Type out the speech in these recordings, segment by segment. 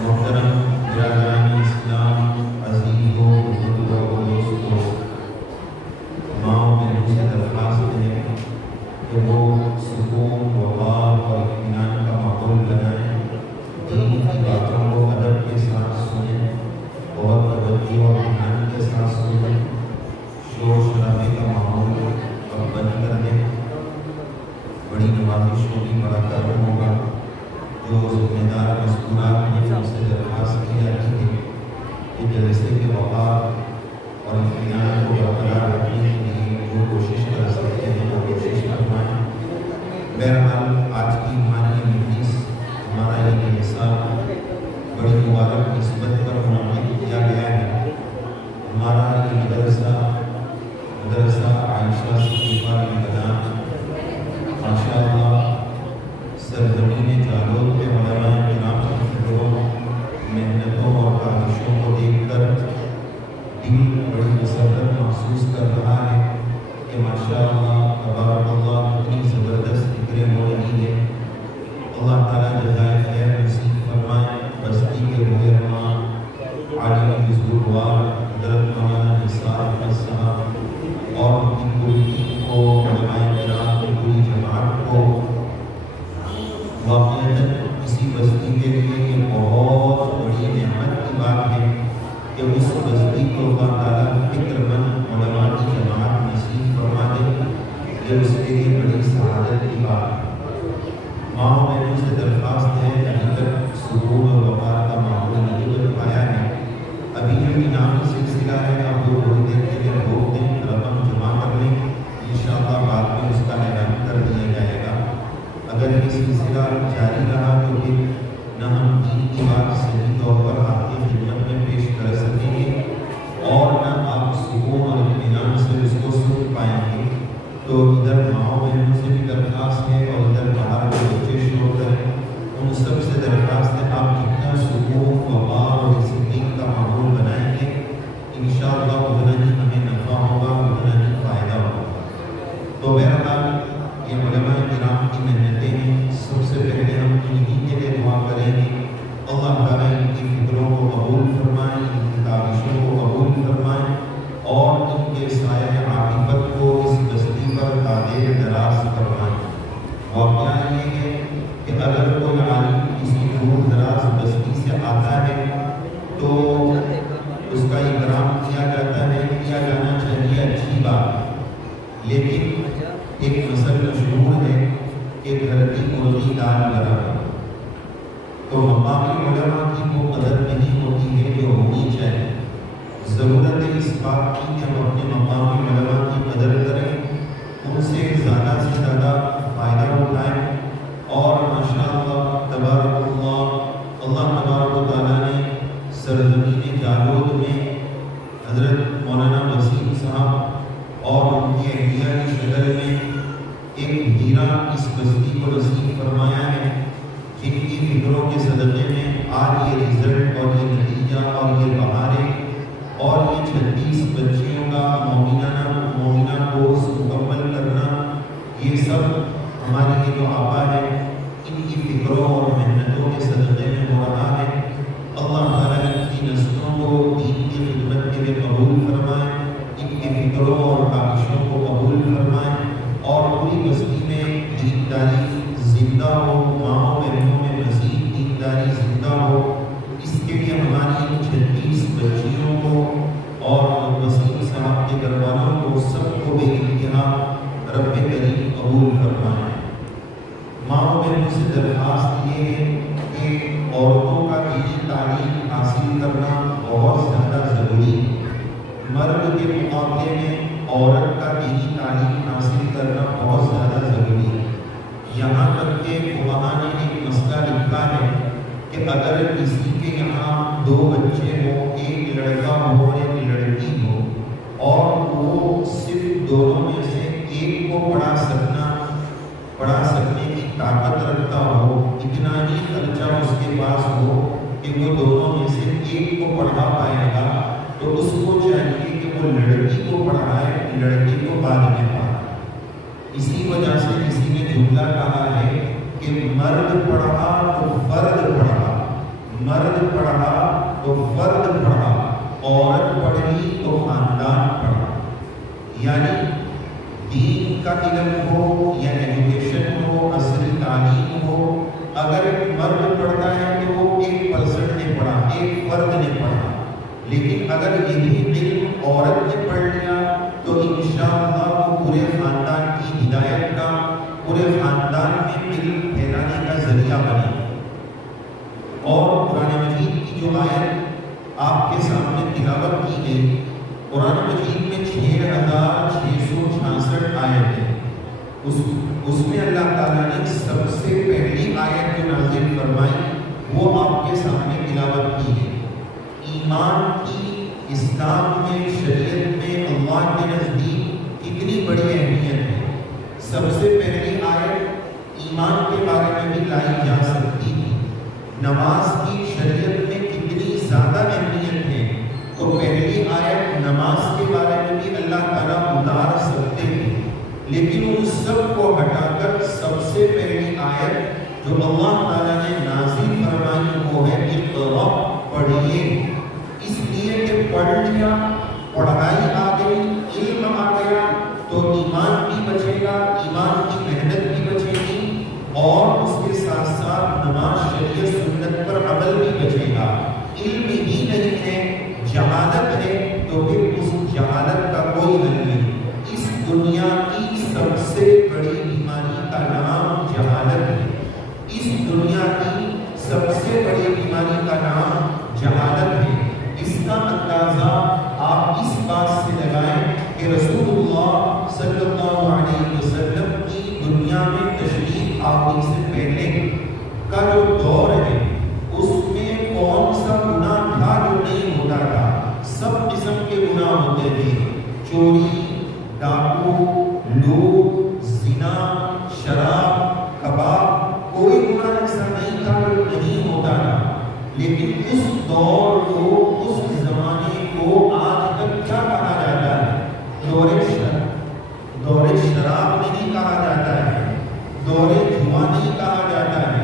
محترم برادران اسلام، عزیزوں، بزرگوں اور دوستوں، ماں و بہنوں سے درخواست ہے کہ وہ سکون، وقار اور اطمینان کا ماحول بنائیں، دین کی باتوں کو ادب کے ساتھ سنیں، بہت توجہ اور دھیان کے ساتھ سنیں، شور شرابے کا ماحول اب بند کر دیں۔ بڑی نوازش ہوگی، بڑا کرم ہوگا، جو ذمہ دار مسئولات نے ہم سے درخواست کی جاتی ہے کہ جلسے کے وقار اور اطمینان کو برقرار رکھنے کے لیے جو کوشش کر سکتے ہیں وہ کوشش فرمائیں۔ بہرحال آج کی ہماری یہ مجلس، ہمارا یہ جلسہ بڑی مبارک نسبت پر منعقد کیا گیا ہے۔ ہمارا یہ مدرسہ عائشہ صدیقہ البنات ماشاءاللہ سرزمین جالود کے علماء کرام کی فکروں، محنتوں اور کاوشوں کو دیکھ کر دل بڑی مسرت محسوس کر رہا ہے کہ ماشاءاللہ تبارک اللہ اتنی زبردست فکریں ہو رہی ہیں۔ اللہ تعالیٰ جزائے خیر نصیب فرمائے۔ بستی کے رہنما عالم بزرگوار حضرت مولانا نثار احمد صاحب اور ان کی پوری ٹیم کو، علماء کرام کی پوری جماعت کو، واقعتاً کسی بستی کے لیے یہ بہت بڑی نعمت کی بات ہے کہ اس بستی کو اللہ تعالیٰ فکر مند علماء کی جماعت نصیب فرما دے، یہ اس کے لیے بڑی سعادت کی بات ہے۔ ماں و بہنوں سے درخواست ہے، ابھی تک سکون اور وقار کا ماحول نہیں بن پایا ہے، ابھی جو انعامی سلسلہ ہے آپ وہ تھوڑی دیر کے لیے روک دیں، رقم جمع کر لیں، انشاءاللہ بعد میں اس کا اعلان کر دیا جائے گا۔ اگر یہ سلسلہ جاری رہا تو پھر نہ ہم دین کی بات صحیح طور پر آپ کی خدمت میں پیش کر سکیں گے اور نہ آپ سکون اور اطمینان سے اس کو سن پائیں گے۔ تو ادھر ماں بہنوں سے بھی درخواست ہے اور ادھر باہر جو بچے شروع کریں ان سب سے درخواست ہے، آپ جتنا سکون، وقار اور ڈسپلن کا ماحول بنائیں گے انشاءاللہ اتنا ہی ہمیں نفع ہوگا، اتنا ہی فائدہ ہوگا۔ تو بہرحال یہ علماء کرام کی محنتیں ہیں، سب سے پہلے ہم انہی کے لیے دعا کریں گے اللہ تعالیٰ ان کی فکروں کو قبول فرمائیں، ان کی کاوشوں کو قبول فرمائیں اور ان کے سایہ عاقبت کو اس بستی پر دائر دراز فرمائیں۔ واقعہ یہ ہے کہ اگر کوئی عالم کسی دور دراز بستی سے آتا ہے تو اس کا اکرام کیا جاتا ہے، کیا جانا چاہیے، اچھی بات، لیکن ایک مثل مشہور ہے کہ گھر کی مرغی دال برابر، تو مقامی علماء کی وہ قدر نہیں ہوتی ہے جو ہونی چاہیے۔ ضرورت ہے اس بات کی کہ ہم اپنے مقامی علماء کی قدر کریں، ان سے زیادہ فائدہ اٹھائیں اور ماشاءاللہ تبارک اللہ تبارک و تعالیٰ نے سرزمین جالود میں حضرت مولانا وسیم صاحب اور ان کی اہلیہ کی شکل میں ایک ہیرا اس بستی کو نصیب فرمایا ہے، جن کی فکروں کے صدقے میں آج یہ رزلٹ اور یہ نتیجہ اور یہ بہاریں اور یہ 36 بچیوں کا مومنہ کورس مکمل کرنا، یہ سب ہماری یہ جو آبا ہے ان کی فکروں اور محنتوں کے صدقے میں ہو رہا ہے۔ اللہ تعالیٰ ان کی نسلوں کو دین کی خدمت کے لیے قبول فرمائے، ان کی فکروں اور کاوشوں کو قبول فرمائے اور پوری بستی میں دینداری زندہ ہو، ماں و بہنوں میں مزید دینداری زندہ ہو۔ اس کے لیے ہماری ان 36 بچیوں کو اور وسیم صاحب کے گھر والوں کو سب کو بے انتہا رب کریم قبول فرمائے۔ ماں و بہنوں سے درخواست یہ ہے کہ عورتوں کا دینی تعلیم حاصل کرنا بہت زیادہ ضروری ہے۔ مرد کے مقابلے میں عورت کا دینی تعلیم حاصل کرنا بہت زیادہ ضروری ہے۔ یہاں تک کہ فقہاء نے ایک مسئلہ لکھا ہے کہ اگر کسی کے یہاں 2 بچے ہوں، ایک لڑکا ہو اور ایک لڑکی ہو، اور وہ صرف دونوں میں سے ایک کو پڑھا سکنے کی طاقت رکھتا ہو، اتنا ہی خرچہ اس کے پاس ہو کہ وہ دونوں میں سے ایک کو پڑھا پائے گا، تو اس کو چاہیے کہ وہ لڑکی کو پڑھائے، لڑکے کو بعد میں پڑھائے۔ اسی وجہ سے کسی نے جملہ کہا ہے کہ مرد پڑھا تو فرد پڑھا، مرد پڑھا تو فرد پڑھا، عورت پڑھی تو خاندان پڑھا۔ یعنی دین کا علم ہو یا ایجوکیشن ہو، عصری تعلیم ہو، اگر ایک مرد پڑھتا ہے تو وہ ایک پرسن نے پڑھا، ایک فرد نے پڑھا، لیکن اگر یہی علم عورت نے پڑھ لیا تو انشاءاللہ وہ پورے خاندان کی ہدایت کا، پورے خاندان میں علم پھیلانے کا ذریعہ بنے۔ اور قرآن مجید کی جو آیت آپ کے سامنے تلاوت کی گئی، قرآن مجید میں 6666 آیت ہے، اس میں اللہ تعالیٰ نے سب سے پہلی آیت جو نازل فرمائی وہ آپ کے سامنے تلاوت کی ہے۔ ایمان کی اسلام میں، شریعت میں، اللہ کے نزدیک کتنی بڑی اہمیت ہے۔ سب سے پہلی آیت ایمان کے بارے میں بھی لائی جا سکتی تھی۔ نماز کی شریعت میں کتنی زیادہ اہمیت ہے، تو پہلی آیت نماز کے بارے میں بھی اللہ تعالیٰ اتار سکتے تھے، لیکن ان سب کو ہٹا کر سب سے پہلی آیت جو اللہ تعالیٰ نے نازل فرمائی وہ ہے اقرأ، پڑھیے۔ اس لیے کہ پڑھ لیا، پڑھائی آ گئی، علم آ گیا تو ایمان بھی بچے گا، ایمان کی محنت بھی بچے گی، اور اس کے ساتھ ساتھ نماز، شریعت، سنت پر عمل بھی بچے گا۔ علم ہی نہیں ہے، جہالت ہے، تو پھر اس جہالت کا کوئی حل نہیں۔ اس دنیا کی سب سے بڑی بیماری کا نام جہالت ہے۔ اس دنیا کی سب سے بڑی بیماری کا نام جہالت ہے۔ اس کا اندازہ آپ اس بات سے لگائیں کہ رسول اللہ صلی اللہ علیہ وسلم کی دنیا میں تشریف آوری سے پہلے کا جو دور ہے، اس میں کون سا گناہ تھا جو نہیں ہوتا تھا؟ سب قسم کے گناہ ہوتے تھے، چوری، ڈاکو، لوٹ، زنا، شراب، کباب، کوئی گناہ ایسا نہیں تھا جو نہیں ہوتا تھا۔ لیکن اس دور کو، اس زمانے کو آج تک کیا کہا جاتا ہے؟ دور شراب نہیں کہا جاتا ہے، دور جوا نہیں کہا جاتا ہے،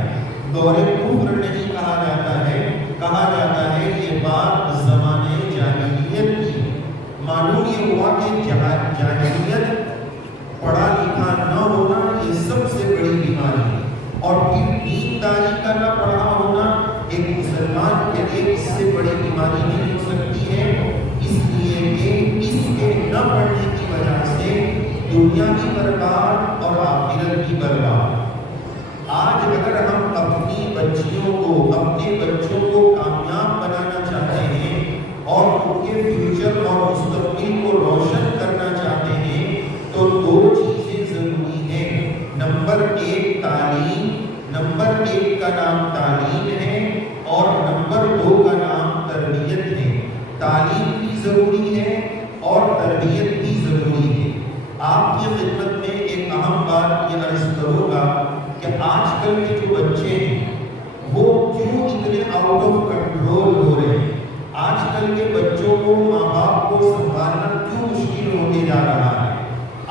دور کفر نہیں کہا جاتا ہے، کہا جاتا ہے یہ بات زمانے جاہلیت کی۔ معلوم یہ ہوا کہ جاہلیت، پڑھا لکھا نہ ہونا، یہ سب سے بڑی بیماری ہے، اور پھر دینداری کا نہ پڑھا ہونا ایک مسلمان کے لیے اس سے بڑی بیماری نہیں ہو سکتی ہے۔ اس لیے کہ اس کے نہ پڑھنے کی وجہ سے دنیا بھی برباد اور آخرت بھی برباد۔ آج اگر ہم اپنی بچیوں کو، اپنے بچوں کو کامیاب بنانا چاہتے ہیں اور ان کے فیوچر اور مستقبل کو روشن کرنا چاہتے ہیں تو دو چیزیں ضروری ہیں۔ نمبر ایک تعلیم، نمبر ایک کا نام تعلیم ہے، اور نمبر دو کا نام تربیت ہے۔ تعلیم بھی ضروری ہے اور تربیت بھی ضروری ہے۔ آپ کی خدمت میں ایک اہم بات یہ عرض کروں گا کہ آج کل کے جو بچے ہیں وہ کیوں اتنے آؤٹ آف کنٹرول ہو رہے ہیں؟ آج کل کے بچوں کو، ماں باپ کو سنبھالنا کیوں مشکل ہوتے جا رہا ہے؟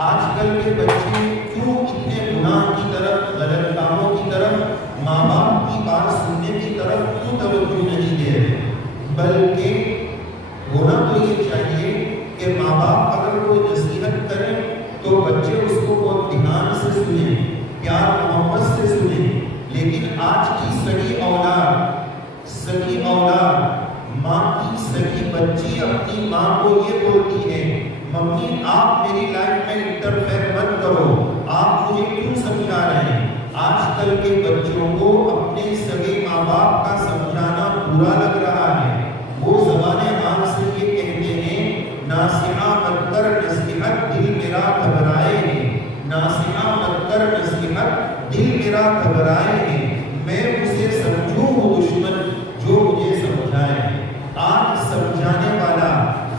آج کل کے بچے کیوں اتنے گناہ کی طرف، غلط کاموں کی طرف، ماں باپ کی بات سننے کی طرف کیوں توجہ نہیں دے رہے؟ بلکہ ہونا تو یہ چاہیے کہ ماں باپ اگر کوئی نصیحت کریں تو بچے اس کو بہت دھیان سے سنیں، پیار محبت سے سنیں۔ لیکن آج کی سگی اولاد، ماں کی سگی بچی اپنی ماں کو یہ بولتی ہے، ممی آپ میری لائف میں انٹرفیئر مت کرو، آپ مجھے کیوں سمجھا رہے ہیں؟ آج کل کے بچوں کو اپنے سگے ماں باپ کا سمجھانا برا لگ رہا ہے۔ وہ زبان حال سے یہ کہتے ہیں، ناصحہ مت کر نصیحت، دل میرا گھبرائے ہے، ناصحہ مت کر نصیحت، دل میرا گھبرائے ہے، میں اسے سمجھوں وہ دشمن جو مجھے سمجھائے۔ آج سمجھانے والا،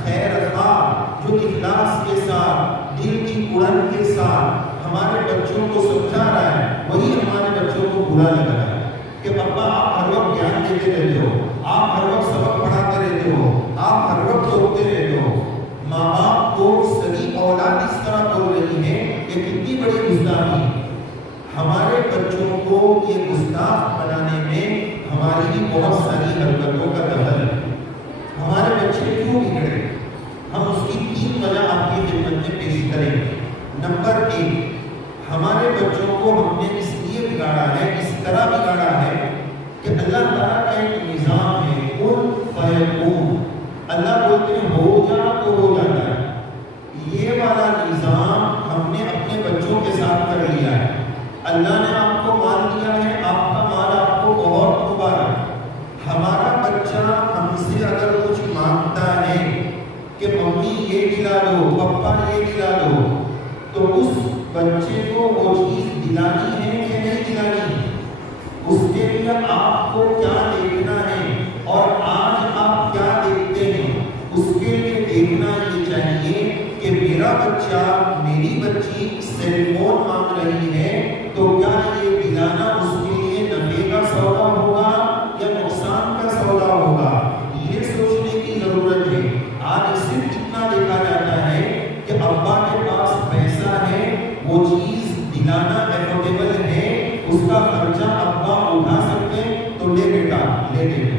خیر خواہ، جو اخلاص کے ساتھ، دل کی اڑن کے ساتھ ہمارے بچوں کو سمجھا رہا ہے، وہی ہمارے بچوں کو برا لگ رہا ہے کہ پپا آپ ہر وقت گیان دیتے رہتے ہو، آپ ہر وقت سبق پڑھاتے رہتے ہو، آپ ہر وقت روکتے رہتے ہو۔ ماں باپ کو سگی اولاد اس طرح بول رہی ہے کہ کتنی بڑی گستاخی۔ ہمارے بچوں کو یہ گستاخ بنانے میں ہماری بھی بہت ساری حرکتوں کا دخل ہے. ہمارے بچے کیوں بگڑے؟ ہم اس کی 3 وجہ آپ کی خدمت میں پیش کریں گے. نمبر 1، ہمارے بچوں کو ہم نے اس لیے بگاڑا ہے، اس طرح بگاڑا ہے کہ اللہ تعالیٰ کا ایک نظام ہے، کن فیکون. اللہ بولتے ہیں ہو جا تو ہو جاتا ہے. یہ والا نظام ہم نے اپنے بچوں کے ساتھ کر لیا ہے. اللہ نے آپ کو مال دیا ہے، آپ کا مال آپ کو بہت مبارک. ہمارا بچہ ہم سے اگر کچھ مانگتا ہے کہ ممی یہ دلا دو، پپا یہ دلا دو، تو اس بچے کو وہ چیز دلانی ہے کہ نہیں دلانی؟ اس کے لیے آپ کو کیا دیکھنا ہے اور آج آپ کیا دیکھتے ہیں، اس کے لیے دیکھنا یہ چاہیے کہ میرا بچہ، میری بچی سیل فون مانگ رہی ہے تو کیا یہ دلانا اس کے لیے نفع کا سودا ہوگا یا نقصان کا سودا ہوگا. یہ سوچنے کی ضرورت ہے. آج صرف اتنا دیکھا جاتا ہے کہ ابا کے پاس پیسہ ہے، وہ چیز دلانا افورڈیبل ہے، اس کا خرچہ ابا اٹھا سکتے تو لے بیٹا لے دے.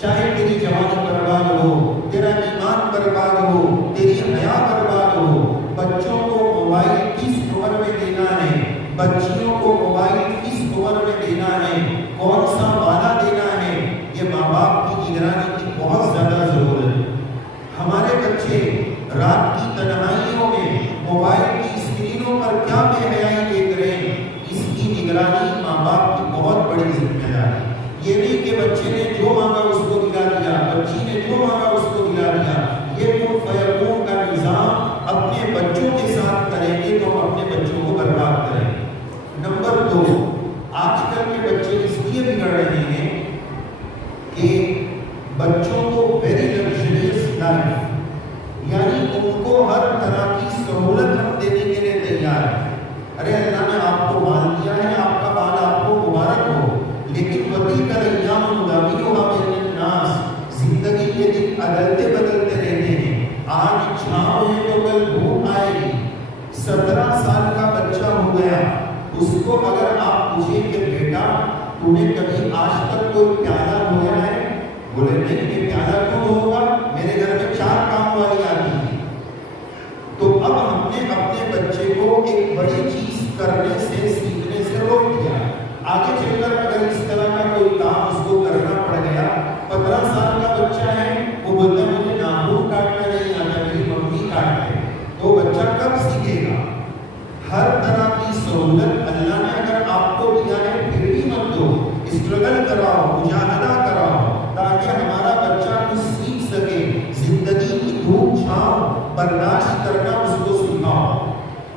چاہے تیری جوانی برباد ہو، تیرا ایمان برباد ہو، تیری حیا برباد ہو، بچوں کو موبائل کس عمر میں دینا ہے، بچیوں کو موبائل کس عمر میں دینا ہے، کون سا والا دینا ہے، یہ ماں باپ کی نگرانی کی بہت زیادہ ضرورت ہے. ہمارے بچے رات کی تنہائیوں میں موبائل کی اسکرینوں پر کیا بے حیائی دیکھ رہے ہیں، اس کی نگرانی ماں باپ کی بہت بڑی ذمہ داری. یہ نہیں کہ بچے نے جو مانگا اس کو دلا دیا، بچی نے جو مانگا اس کو دلا دیا. یہ کن فیکون کا نظام اپنے بچوں کے ساتھ کریں گے تو ہم اپنے بچوں کو برباد کریں گے. نمبر 2، آج کل کے بچے اس لیے بگڑ رہے ہیں کہ بچوں کو ویری لگژریس لائف، یعنی ان کو ہر طرح کی سہولت ہم دینے کے لیے تیار ہیں. ارے اللہ نے آپ کو مال دیا ہے، آپ کا مال آپ کو مبارک ہو، لیکن وَتِلْكَ الْأَيَّامُ نُدَاوِلُهَا بَيْنَ النَّاسِ. زندگی کے دن عدلتے بدلتے رہتے ہیں. آج چھاؤں ہے تو کل دھوپ آئے گی. 17 سال کا بچہ ہو گیا، اس کو اگر آپ پوچھیں کہ بیٹا تمہیں کبھی آج تک کوئی پیالہ دھویا ہے؟ بولے نہیں، کہ پیالہ کیوں ہوگا، میرے گھر میں 4 کام والی آتی ہیں. تو اب ہم نے اپنے بچے کو ایک بڑی چیز کرنے سے، سیکھنے سے روک دیا. آگے چل کر اگر اس طرح کا کوئی کام اس کو کرنا پڑ گیا، 15 سال کا بچہ ہے، وہ بولتا ہے مجھے ناخن کاٹنا نہیں آتا، میری ممی کاٹتے، تو بچہ کب سیکھے گا؟ ہر طرح کی سہولت اللہ نے اگر آپ کو دیا ہے پھر بھی مت دو. اسٹرگل کراؤ، مجاہدہ کراؤ، تاکہ ہمارا بچہ کچھ سیکھ سکے. زندگی کی دھوپ چھاؤں برداشت کرنا اس کو سکھاؤ.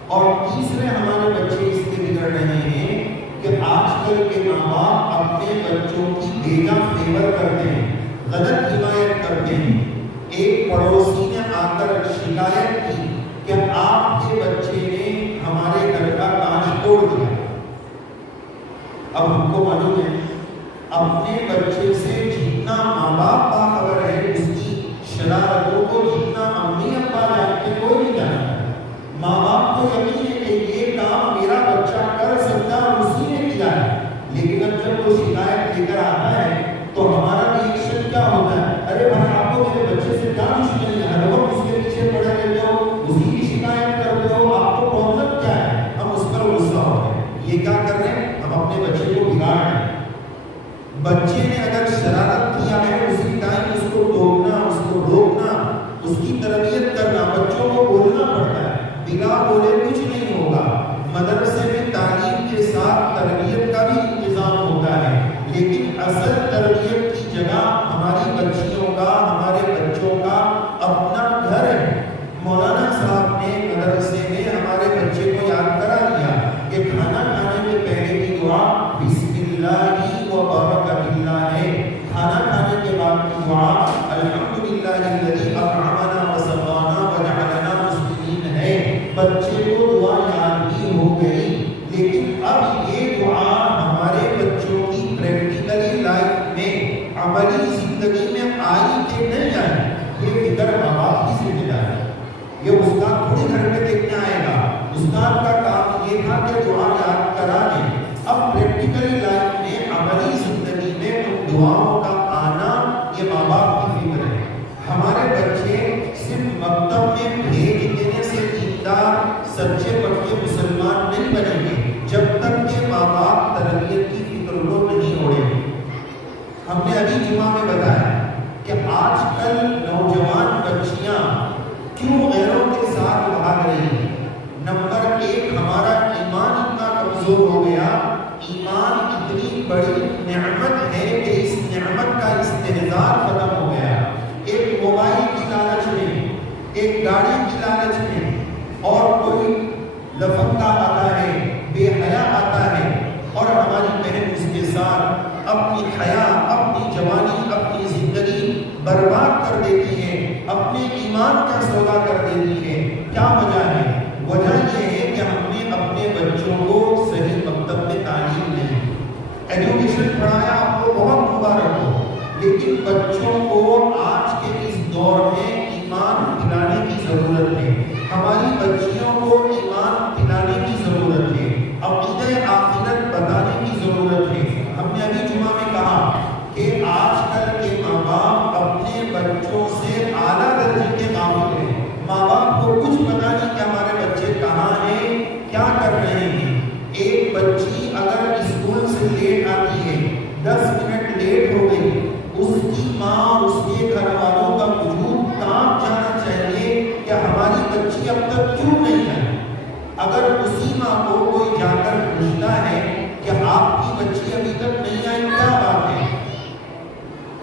اور تیسرے ہمارے بچے اس کے بگڑ رہے ہیں کہ آج کل کے ماں باپ اپنے بچوں کی بیجا فیور کرتے ہیں، غلط حمایت کرتے ہیں. ایک پڑوسی نے آ کر شکایت کی کہ آپ کے بچے نے ہمارے گھر کا کانچ توڑ دیا. اب ہم کو معلوم ہے اپنے بچے سے جتنا ماں باپ باخبر ہے، اس کی شرارتوں کو جتنا امی ابا جانتے کوئی نہیں جانتا. ماں باپ کو یقین ہے کہ یہ کام میرا بچہ کر سکتا اور اسی نے کیا ہے، لیکن اب جب وہ شکایت لے کر آتا ہے تو ہمارا ریئیکشن کیا ہوتا ہے؟ ارے بھائی آپ کو میرے بچے سے کیا مشکل ہے، ہر وقت اس کے پیچھے پڑے رہتے ہو، اسی کی شکایت کرتے ہو، آپ کو پرابلم کیا ہے؟ ہم اس پر غصہ ہوتے ہیں. یہ کیا کر رہے ہیں؟ ہم اپنے بچے کو بگاڑ رہے ہیں. بچے نے اگر شرارت کیا ہے اسی ٹائم اس کو ٹوکنا، اس کو روکنا، اس کی تربیت کرنا. بچوں کو بولنا پڑتا ہے، بلا بولے کچھ نہیں ہوگا. مدرسے میں تعلیم کے ساتھ تربیت کا بھی انتظام ہوتا ہے، لیکن اصل تربیت کی جگہ ہماری بچیوں کا، ہمارے بچوں کا اپنا گھر ہے. مولانا صاحب نے مدرسے میں ہمارے بچے کو یاد کرا دیا کہ کھانا کھانے کے پہلے کی دعا بسم اللہ و برکت اللہ ہے. کھانا کھانے کے بعد کی دعا الحمدللہ الذی اطعمنا و سقانا و جعلنا مسلمین ہے. بچے کو دعا یاد بھی ہو گئی، لیکن اب یہ دعا ہمارے بچوں کی پریکٹیکلی لائف میں، عملی زندگی میں آئی کہ نہیں آئی، یہ فکر ماں باپ کی ذمہ داری ہے. یہ استاد تھوڑی گھر میں دیکھنے آئے گا. استاد کا کام یہ تھا کہ دعا یاد کرا دیں. اب پریکٹیکلی لائف میں، عملی زندگی میں ہم نے ابھی جمعہ میں بتایا کہ آج کل نوجوان بچیاں کیوں غیروں کے ساتھ بھاگ رہی ہیں؟ نمبر 1، ہمارا ایمان اتنا کمزور ہو گیا. ایمان اتنی بڑی نعمت ہے کہ اس نعمت کا استحضار ختم ہو گیا. ایک موبائل کی لالچ میں، ایک گاڑی کی لالچ میں، اور کوئی لفنگا آتا ہے، بے حیا آتا ہے، اور ہماری بہن اس کے ساتھ اپنی حیا، اپنی جوانی، اپنی زندگی برباد کر دیتی ہے، اپنے ایمان کا سودا کر دیتی ہے. کیا وجہ ہے؟ وجہ یہ ہے کہ ہم نے اپنے بچوں کو صحیح مکتب میں تعلیم نہیں. ایجوکیشن پڑھایا آپ کو بہت مبارک ہو، لیکن بچوں کو آج کے اس دور میں ایمان پلانے کی ضرورت ہے. ہماری بچیوں کو ایمان پلانے کی ضرورت ہے، عقیدہ آخرت بتانے کی ضرورت ہے. ہم نے ابھی جمعہ میں کہا کہ آج کل کے ماں باپ اپنے بچوں سے اعلیٰ درجے کے غافل ہیں. ماں باپ کو کچھ پتا نہیں کہ ہمارے بچے کہاں ہیں، کیا کر رہے ہیں. ایک بچی اگر اسکول سے لیٹ آتی ہے، 10 منٹ لیٹ ہو گئی، اس کی ماں اور اس کے گھر والوں کا وجود کانپ جانا چاہیے کہ ہماری بچی اب تک کیوں نہیں ہے. اگر اسی ماں کو کوئی جا کر پوچھتا ہے کہ آپ کی بچی ابھی تک نہیں آئی، کیا بات ہے؟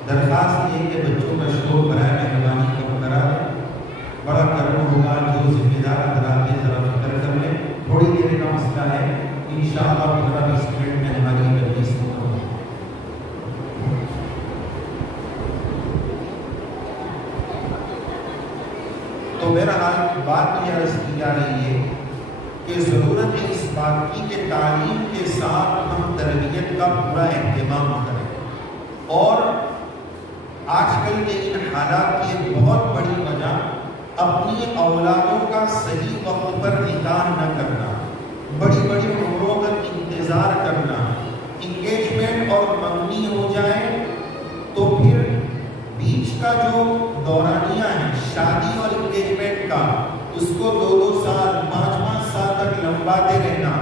درخواست یہ کہ بچوں کا شور برائے مہربانی کم کرا دیں. بڑا کرم ہوگا جو ذمہ دار حضرات ذرا فکر کر لیں. تھوڑی دیر کا مسئلہ ہے، انشاءاللہ 15-20 منٹ میں ہماری مجلس ختم ہوگی. تو بہرحال بات یہ عرض کی جا رہی ہے کہ ضرورت ہے اس بات کی کہ تعلیم کے ساتھ ہم تربیت کا پورا اہتمام کریں. اور آج کل کے ان حالات کی بہت بڑی وجہ اپنی اولادوں کا صحیح وقت پر نکاح نہ کرنا، بڑی بڑی عمروں کا انتظار کرنا. انگیجمنٹ اور منگنی ہو جائے تو پھر بیچ کا جو دورانیہ ہے شادی اور انگیجمنٹ کا، اس کو 2-2 سال 5-5 سال تک لمباتے رہنا.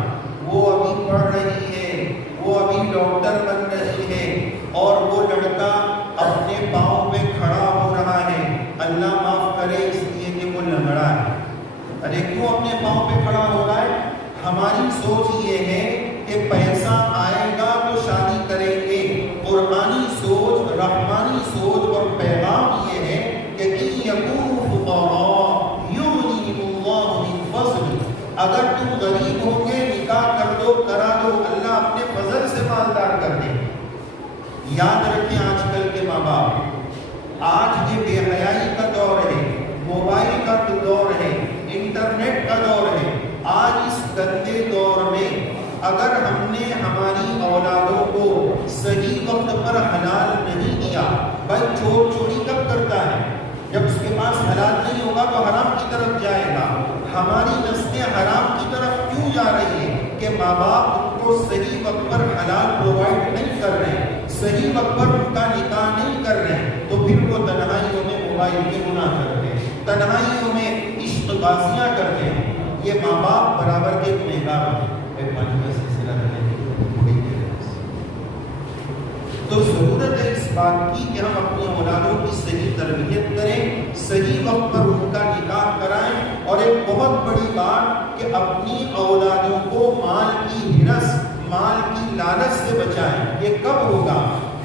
وہ ابھی پڑھ رہی ہے، وہ ابھی ڈاکٹر بن رہی ہے، اور وہ لڑکا اپنے پاؤں پہ کھڑا ہو رہا ہے. اللہ معاف کرے اس لیے کہ وہ لنگڑا ہے. ارے کیوں اپنے پاؤں پہ کھڑا ہو رہا ہے؟ ہماری سوچ یہ ہے کہ پیسہ آئے گا تو شادی کریں گے. قرآنی سوچ، رحمانی سوچ اور پیغام یہ ہے کہ اگر تم غریب ہو گے نکاح کر دو، کرا دو، اللہ اپنے فضل سے مالدار کر دے. یاد رکھیں آج کل کے ماں باپ، آج یہ بے حیائی کا دور ہے، موبائل کا دور ہے، انٹرنیٹ کا دور ہے. آج اس گندے دور میں اگر ہم نے ہماری اولادوں کو صحیح وقت پر حلال نہیں دیا، بھائی چور چوری کب کرتا ہے؟ جب اس کے پاس حلال نہیں ہوگا تو حرام کی طرف جائے گا. ہماری نسلیں حرام کی طرف کیوں جا رہی ہے؟ کہ ماں باپ ان کو صحیح وقت پر حلال پرووائڈ نہیں کر رہے، صحیح وقت پر ان کا نکاح نہیں کر رہے. تو پھر وہ تنہائیوں میں موبائل کے گناہ کرتے ہیں، تنہائیوں میں عشق بازیاں کرتے ہیں. یہ ماں باپ برابر کے گنہگار ہیں. تو ضرورت ہے اس بات کی کہ ہم اپنی اولادوں کی صحیح تربیت کریں، صحیح وقت پر ان کا نکاح کرائیں. اور ایک بہت بڑی بات کہ اپنی اولادوں کو مال کی ہرس، مال کی لالچ سے بچائیں. یہ کب ہوگا؟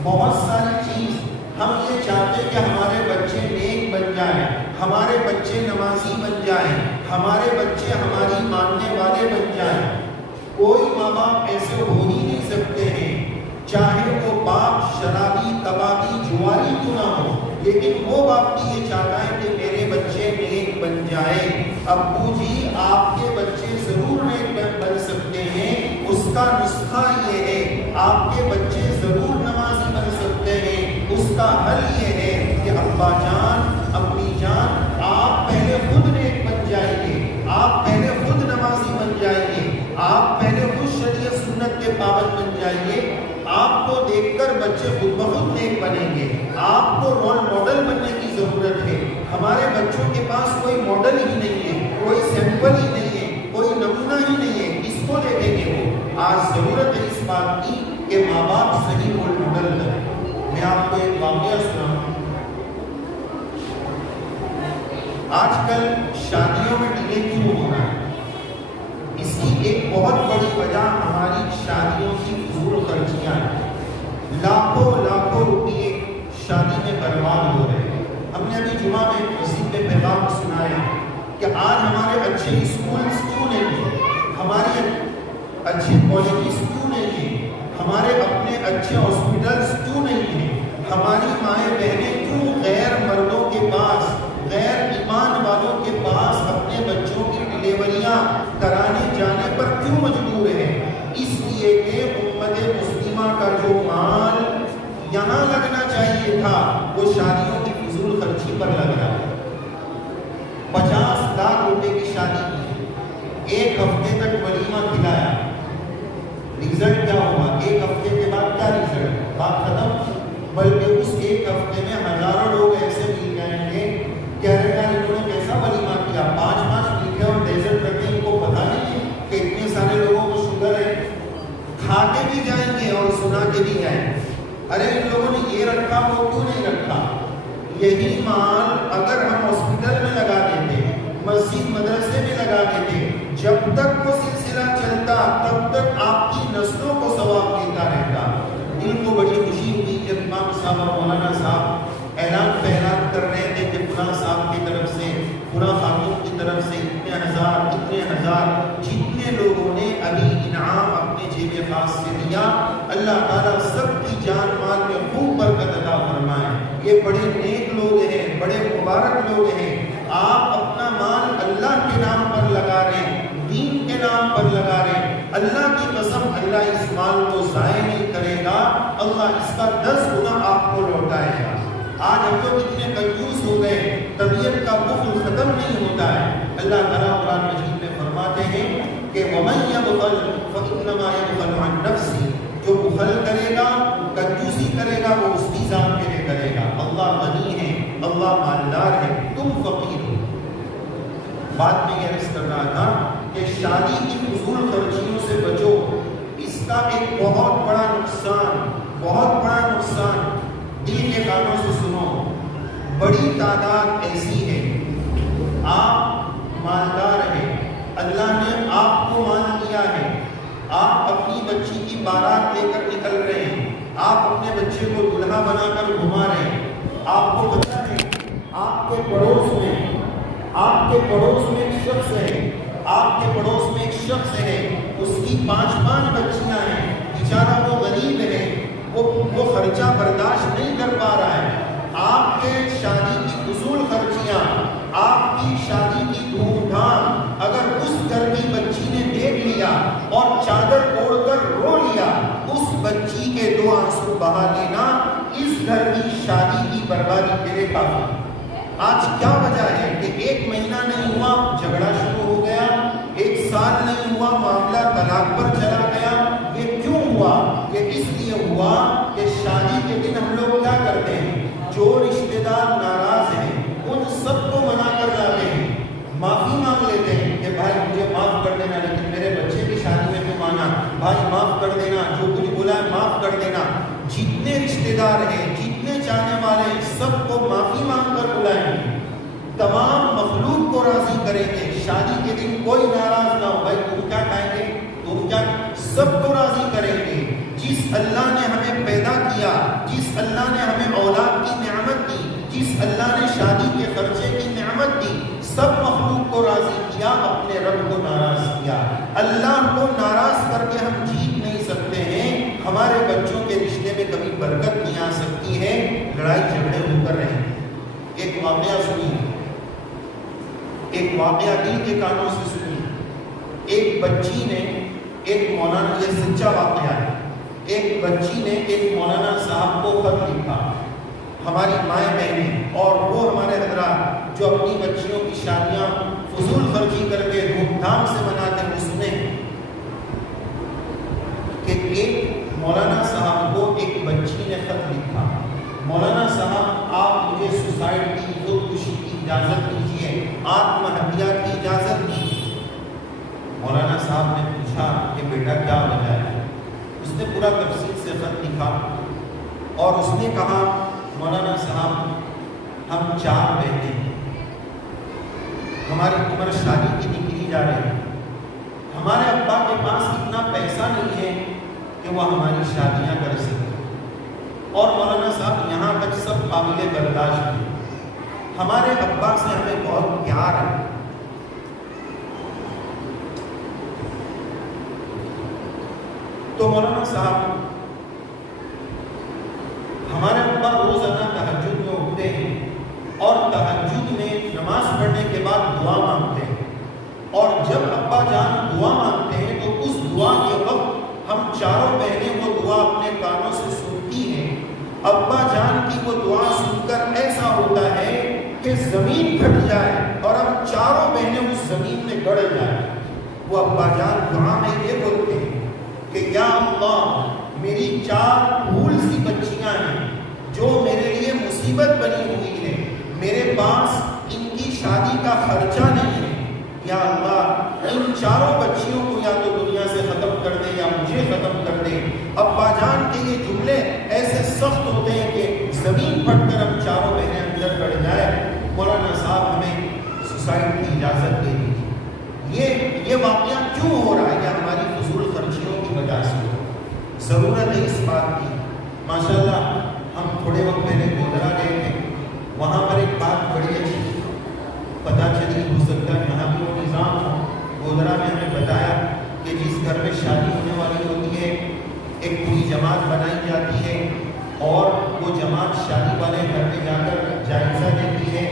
بہت ساری چیز ہم یہ چاہتے ہیں کہ ہمارے بچے نیک بن جائیں، ہمارے بچے نمازی بن جائیں، ہمارے بچے ہماری ماننے والے بن جائیں. کوئی ماں باپ ایسے ہو ہی نہیں سکتے ہیں، چاہے وہ باپ شرابی، کبابی، جواری کیوں نہ ہو، لیکن وہ باپ بھی یہ چاہتا ہے کہ میرے بچے نیک بن جائیں. ابو جی آپ کے بچے ضرور نیک بن سکتے ہیں، اس کا نسخہ یہ ہے. آپ کے بچے ضرور نمازی بن سکتے ہیں، اس کا حل یہ ہے کہ ابا جان، امی جان، آپ پہلے خود نیک بن جائیے، آپ پہلے خود نمازی بن جائیے، آپ پہلے خود شریعت سنت کے پابند بن جائیے. آپ کو دیکھ کر بچے خود بخود نیک بنیں گے. آپ کو رول ماڈل بننے کی ضرورت ہے. ہمارے بچوں کے پاس کوئی ماڈل ہی نہیں ہے، کوئی سیمپل ہی نہیں ہے، کوئی نمونہ ہی نہیں ہے. کس کو دیکھیں گے وہ؟ آج ضرورت ہے اس بات کی کہ ماں باپ صحیح رول ماڈل بنیں. میں آپ کو ایک واقعہ سناؤں. آج کل شادیوں میں ڈیلے کیوں ہو رہا ہے؟ اس کی ایک بہت بڑی وجہ ہماری شادیوں کی فضول خرچیاں ہیں. لاکھوں روپئے شادی میں برباد ہو رہے ہیں. ہم نے ابھی جمعہ میں مسجد میں پیغام سنایا کہ آج ہمارے اچھے اسکولز کیوں نہیں ہیں، ہمارے اچھے کالجز کیوں نہیں ہیں، ہمارے اپنے اچھے ہاسپٹلز کیوں نہیں ہیں، ہماری مائیں بہنیں کیوں غیر مردوں کے پاس، غیر ایمان والوں کے پاس اپنے بچوں کی ڈلیوریاں کرانے جانے پر کیوں مجبور ہیں؟ اس لیے کہ امت مسلمہ کا جو مال یہاں لگنا چاہیے تھا وہ شادیوں کی فضول خرچی پر لگ رہا ہے. 50 لاکھ روپے کی شادی کی، 1 ہفتے تک ولیمہ کھلایا، ریزلٹ کیا ہوا؟ 1 ہفتے کے بعد کیا ریزلٹ؟ بات ختم. بلکہ اس 1 ہفتے میں ہزاروں لوگ ایسے مل جائیں گے کہ ارے یار انہوں نے کیسا ولیمہ کیا، 5 میٹھے اور ڈیزرٹ رکھے، ان کو پتہ نہیں ہے کہ اتنے سارے لوگوں کو شوگر ہے. کھا کے بھی جائیں گے اور سنا کے بھی جائیں گے، ارے ان لوگوں نے یہ رکھا وہ کیوں نہیں رکھا. یہی مال اگر ہم ہاسپٹل میں لگا دیتے، مسجد مدرسے میں لگا دیتے، جب تک وہ سلسلہ چلتا تب تک آپ کی نسلوں کو ثواب دیتا رہتا. دل کو بڑی خوشی ہوئی جب امام صاحب اور مولانا صاحب اعلان کر رہے تھے کہ فلاں صاحب کی طرف سے، فلاں خاتون کی طرف سے اتنے ہزار جتنے لوگوں نے ابھی انعام اپنے جیب خاص سے دیا، اللہ تعالیٰ سب کی جان مال میں خوب برکت عطا فرمائے. یہ بڑے نیک لوگ ہیں، بڑے مبارک لوگ ہیں. آپ اپنا مال اللہ کے نام پر لگا رہے ہیں، دین کے نام پر لگا رہے ہیں. اللہ کی قسم اللہ اس مال کو ضائع نہیں کرے گا، اللہ اس کا 10 گنا آپ کو لوٹائے گا. آج ہم لوگ اتنے کنفیوز ہو گئے، طبیعت کا بخل ختم نہیں ہوتا ہے. اللہ تعالیٰ قرآن مجید میں فرماتے ہیں کہ وَمَن يَبْخَلْ فَإِنَّمَا يَبْخَلُ عَن نَفْسِهِ، جو بخل کرے گا، کنجوسی کرے گا، وہ اس کی ذات کے لیے کرے گا. اللہ غنی ہے، اللہ مالدار ہے، تم فقیر ہو. بات میں یہ عرض کر رہا تھا کہ شادی کی فضول خرچیوں سے بچو. اس کا ایک بہت بڑا نقصان دل کے کانوں سے سنو. بڑی تعداد ایسی ہے، آپ مالدار ہیں، اللہ نے آپ کو مال دیا ہے، آپ اپنی بچی کی بارات لے کر نکل رہے ہیں، آپ اپنے بچے کو دلہا بنا کر گھما رہے ہیں. آپ کو پتہ ہے آپ کے پڑوس میں ایک شخص ہے، آپ کے پڑوس میں ایک شخص ہے، اس کی 5 بچیاں ہیں، بیچارہ وہ غریب ہے، وہ خرچہ برداشت نہیں کر پا رہا ہے. آپ کے شادی کی فضول خرچیاں، آپ کی شادی کی دھوم دھام اگر اس گھر کی بچی نے دیکھ لیا اور چادر اوڑھ کر رو لیا، اس بچی کے 2 آنسو بہا لینا اس گھر کی شادی کی بربادی کے لیے کافی. آج کیا وجہ ہے کہ 1 مہینہ نہیں ہوا جھگڑا شروع ہو گیا، 1 سال نہیں ہوا معاملہ طلاق پر چلا گیا. یہ کیوں ہوا؟ یہ اس لیے ہوا کہ شادی کے دن ہم لوگ کیا کرتے ہیں، جو رشتہ دار ناراض ہیں ان سب کو منا کر لاتے ہیں، معافی مانگ لیتے ہیں کہ بھائی مجھے معاف کر دینا، لیکن میرے بچے کی شادی میں تم آنا، بھائی معاف کر دینا، جو کچھ بولا ہے معاف کر دینا. جتنے رشتہ دار ہیں، جتنے چاہنے والے ہیں، سب کو معافی مانگ کر بلائیں گے، تمام مخلوق کو راضی کریں گے. شادی کے دن کوئی ناراض نہ ہو، بھائی تم کیا کھائیں گے، تم کیا، سب کو راضی کریں گے. جس اللہ نے ہمیں پیدا کیا، جس اللہ نے ہمیں اولاد کی نعمت دی، جس اللہ نے شادی کے خرچے کی نعمت دی، سب مخلوق کو راضی کیا، اپنے رب کو ناراض کیا. اللہ کو ناراض کر کے ہم جیت نہیں سکتے ہیں. ہمارے بچوں کے رشتے میں کبھی برکت نہیں آ سکتی ہے، لڑائی جھگڑے ہو کر رہے ہیں. ایک واقعہ سنیے، ایک واقعہ دل کے کانوں سے سنیے. ایک بچی نے ایک مولانا، یہ سچا واقعہ ہے، ایک بچی نے ایک مولانا صاحب کو خط لکھا. ہماری مائیں بہنیں اور وہ ہمارے حضرات جو اپنی بچیوں کی شادیاں فضول خرچی کر کے دھوم دھام سے مناتے ہیں، سنیں کہ ایک مولانا صاحب کو ایک بچی نے خط لکھا، مولانا صاحب آپ مجھے سوسائڈ کی، خودکشی کی اجازت دیجیے، آتم ہتیا کی اجازت دیجیے. مولانا صاحب نے پوچھا کہ بیٹا کیا وجہ ہے؟ اس نے پورا تفصیل سے خط لکھا. اور اس نے کہا مولانا صاحب ہم 4 بہنیں ہیں، ہماری عمر شادی کی نکلی جا رہی ہے، ہمارے ابا کے پاس اتنا پیسہ نہیں ہے کہ وہ ہماری شادیاں کر سکے، اور مولانا صاحب یہاں تک سب قابل برداشت ہیں، ہمارے ابا سے ہمیں بہت پیار ہے۔ تو مولانا صاحب ہمارے ابا روزانہ تہجد میں اٹھتے ہیں اور تہجد میں نماز پڑھنے کے بعد دعا مانگتے ہیں، اور جب ابا جان دعا مانگتے ہیں تو اس دعا کے وقت ہم 4 بہنیں وہ دعا اپنے کانوں سے سنتی ہیں۔ ابا جان کی وہ دعا سن کر ایسا ہوتا ہے کہ زمین پھٹ جائے اور ہم 4 بہنیں اس زمین میں گڑ جائیں۔ وہ ابا جان دعا میں یہ بولتے ہیں کہ یا اللہ میری 4 پھول سی بچیاں ہیں جو میرے لیے مصیبت بنی ہوئی ہے، میرے پاس ان کی شادی کا خرچہ نہیں ہے، یا اللہ ان 4 بچیوں کو یا تو دنیا سے ختم کر دے یا مجھے ختم کر دے۔ ابا جان کے یہ جملے ایسے سخت ہوتے ہیں کہ زمین پھٹ کر ہم 4 بہنیں اندر گڑ جائے۔ مولانا صاحب ہمیں سوسائڈ کی اجازت دے دیجیے۔ یہ واقعہ کیوں ہو رہا ہے؟ یہ ہماری فضول خرچیوں کی وجہ سے ضرورت ہے اس بات کی۔ ماشاءاللہ ہم تھوڑے وقت پہلے گودرا گئے تھے، وہاں پر ایک بات بڑی اچھی پتہ چلی، ہو سکتا ہے یہاں بھی وہ نظام ہو۔ گودرا میں ہمیں بتایا کہ جس گھر میں شادی ہونے والی ہوتی ہے ایک پوری جماعت بنائی جاتی ہے، اور وہ جماعت شادی والے گھر میں جا کر جائزہ دیتی ہے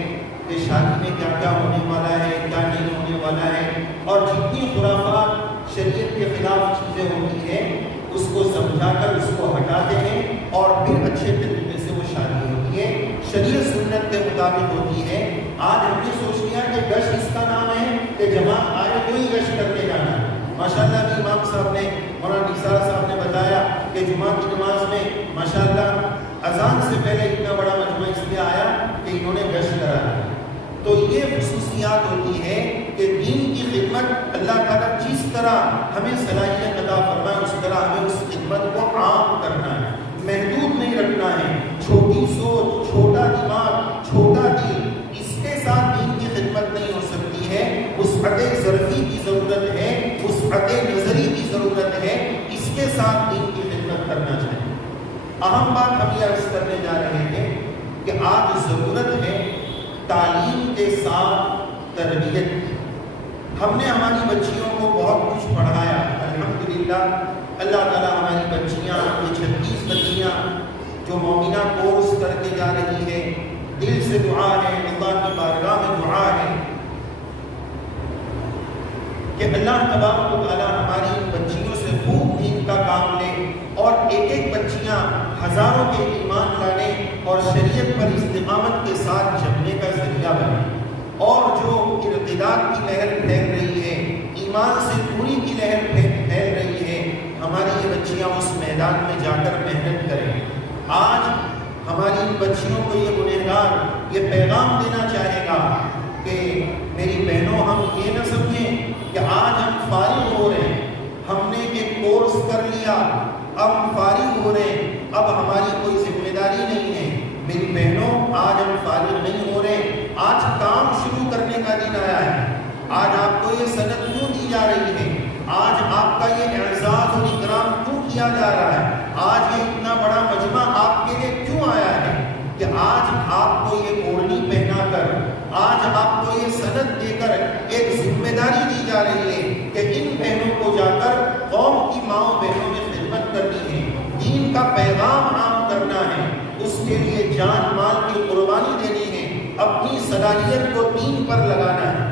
کہ شادی میں کیا کیا ہونے والا ہے، کیا نہیں ہونے والا ہے، اور جتنی خرافات شریعت کے خلاف چیزیں ہوتی ہیں اس کو سمجھا کر اس کو ہٹاتے ہیں، اور پھر اچھے طریقے سے وہ شادی ہوتی ہے، شریعت سنت کے مطابق ہوتی ہے۔ آج ہم نے سوچ لیا کہ گشت اس کا نام ہے کہ جماعت آئے تو ہی گشت کرنے جانا ہے۔ ماشاءاللہ بھی امام صاحب نے، مولانا نثار صاحب نے بتایا کہ جمعہ کی نماز میں ماشاءاللہ اذان سے پہلے اتنا بڑا مجمع اس لیے آیا کہ انہوں نے گشت کرایا۔ تو یہ خصوصیات ہوتی ہے کہ دین کی خدمت اللہ تعالیٰ جس طرح ہمیں صلاحیت عطا فرمائے اس طرح ہمیں اس خدمت کو عام کرنا ہے، محدود نہیں رکھنا ہے۔ چھوٹی سوچ، چھوٹا دماغ، چھوٹا دل، اس کے ساتھ دین کی خدمت نہیں ہو سکتی ہے۔ وسعت ظرفی کی ضرورت ہے، وسعت نظری کی ضرورت ہے، اس کے ساتھ دین کی خدمت کرنا چاہیے۔ اہم بات ہم یہ عرض کرنے جا رہے ہیں کہ آج ضرورت ہے تعلیم کے ساتھ تربیت کی۔ ہم نے ہماری بچیوں کو بہت کچھ پڑھایا، الحمدللہ اللہ تعالیٰ ہماری بچیاں، یہ 36 بچیاں جو مومنہ کورس کر کے جا رہی ہے، دل سے دعا ہے، اللہ کی بارگاہ میں دعا ہے کہ اللہ تبارک و تعالیٰ ہماری ان بچیوں سے خوب دین کا کام لے، اور ایک ایک بچیاں ہزاروں کے ایمان لانے اور شریعت پر استقامت کے ساتھ جمنے کا ذریعہ بنے۔ اور جو ارتداد کی لہر پھیل رہی ہے، ایمان سے دوری کی لہر پھیل رہی ہے، ہماری یہ بچیاں اس میدان میں جا کر محنت کریں۔ آج ہماری ان بچیوں کو یہ گنہگار یہ پیغام دینا چاہے گا کہ میری بہنوں، ہم یہ نہ سمجھیں کہ آج ہم فارغ ہو رہے ہیں، ہم نے ایک کورس کر لیا، اب ہم فارغ ہو رہے ہیں، اب ہماری کوئی ذمہ داری نہیں ہے۔ میری بہنوں، آج ہم فارغ نہیں ہو رہے، آج کام شروع کرنے کا دن آیا ہے۔ آج آپ کو یہ سند کیوں دی جا رہی ہے؟ آج آپ کا یہ اعزاز اور اکرام کیوں کیا جا رہا ہے؟ آج یہ اتنا بڑا مجمع آپ کے لیے کیوں آیا ہے؟ کہ آج آپ کو یہ اوڑھنی پہنا کر، آج آپ کو یہ سند دے کر ایک ذمہ داری دی جا رہی ہے کہ ان بہنوں کو جا کر قوم کی ماؤں بہنوں میں خدمت کرنی ہے، دین کا پیغام عام کرنا ہے، اس کے لیے جان مال کی قربانی دینی ہے، اپنی صلاحیت کو دین پر لگانا ہے۔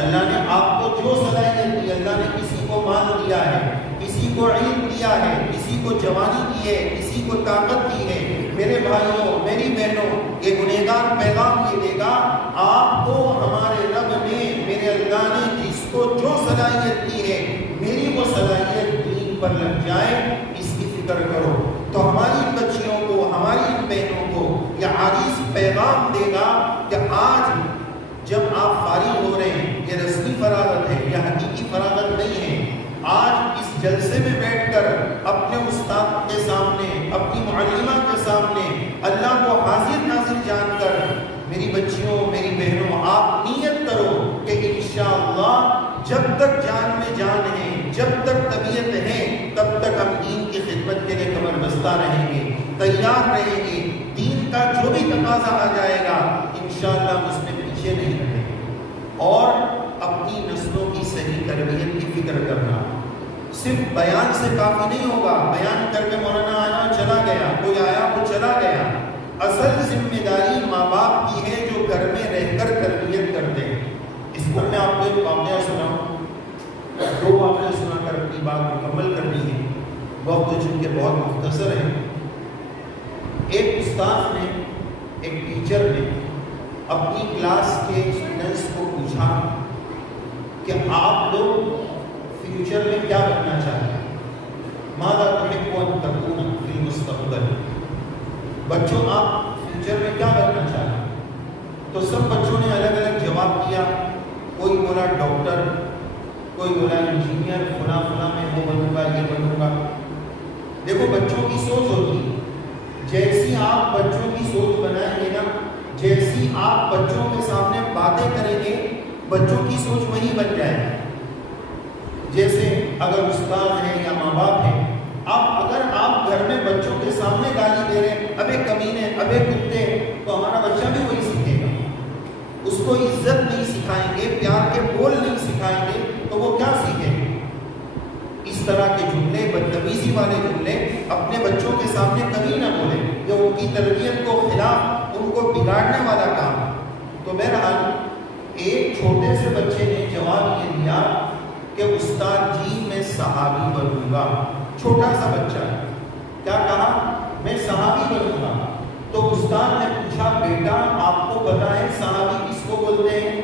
اللہ نے آپ کو جو صلاحیت دی، اللہ نے کسی کو مال دیا ہے، کسی کو علم دیا ہے، کسی کو جوانی دی ہے، کسی کو طاقت دی ہے۔ میرے بھائیوں، میری بہنوں، یہ گنہگار پیغام یہ دے گا، آپ کو ہمارے رب نے، میرے اللہ نے جس کو جو صلاحیت دی ہے، میری وہ صلاحیت دین پر لگ جائے، اس کی فکر کرو۔ تو ہماری ان بچیوں کو، ہماری ان بہنوں کو یہ عزیز پیغام دے گا کہ آج جب آپ فارغ ہو رہے ہیں، یہ رسمی فراغت ہے، یہ حقیقی فراغت نہیں ہے۔ آج اس جلسے میں بیٹھ کر اپنے استاد کے سامنے، اپنی وابستہ رہیں گے، تیار رہیں گے، دین کا جو بھی تقاضا آ جائے گا انشاءاللہ اس میں پیچھے نہیں رہیں گے۔ اور اپنی نسلوں کی صحیح تربیت کی فکر کرنا، صرف بیان سے کافی نہیں ہوگا، بیان کر کے مولانا آیا چلا گیا، کوئی آیا وہ چلا گیا۔ اصل ذمہ داری ماں باپ کی ہے جو گھر میں رہ کر تربیت کرتے ہیں۔ اس پر میں آپ کو ایک واقعہ سناؤں، دو واقعہ سنا کر اپنی بات مکمل کرنی ہے، وقت چونکہ بہت مختصر ہے۔ ایک استاد نے، ایک ٹیچر نے اپنی کلاس کے اسٹوڈنٹس کو پوچھا کہ آپ لوگ فیوچر میں کیا بننا چاہتے ہیں؟ ماذا تحبون ان تکونوا فی المستقبل؟ بچوں آپ فیوچر میں کیا بننا چاہتے ہیں؟ تو سب بچوں نے الگ الگ جواب دیا، کوئی بولا ڈاکٹر، کوئی بولا انجینئر، فلاں فلاں میں وہ بنوں گا، یہ بنوں گا۔ دیکھو بچوں کی سوچ ہوتی ہے، جیسی آپ بچوں کی سوچ بنائیں گے نا، جیسی آپ بچوں کے سامنے باتیں کریں گے بچوں کی سوچ وہی بن جائے گا۔ جیسے اگر استاد ہیں یا ماں باپ ہیں، اگر آپ گھر میں بچوں کے سامنے گالی دے رہے ہیں، ابے کمینے، ابے کتے، تو ہمارا بچہ بھی وہی سیکھے گا۔ اس کو عزت نہیں سکھائیں گے، پیار کے بول نہیں سکھائیں گے تو وہ کیا سیکھیں گے؟ اس طرح کے جملے، بدتمیزی والے جملے اپنے بچوں کے سامنے کبھی نہ بولیں، یہ ان کی تربیت کو خلاف، ان کو بگاڑنے والا کام۔ تو بہرحال ایک چھوٹے سے بچے نے جواب یہ دیا کہ استاد جی میں صحابی بنوں گا۔ چھوٹا سا بچہ کیا کہا؟ میں صحابی بنوں گا۔ تو استاد نے پوچھا بیٹا آپ کو پتا ہے صحابی کس کو بولتے ہیں؟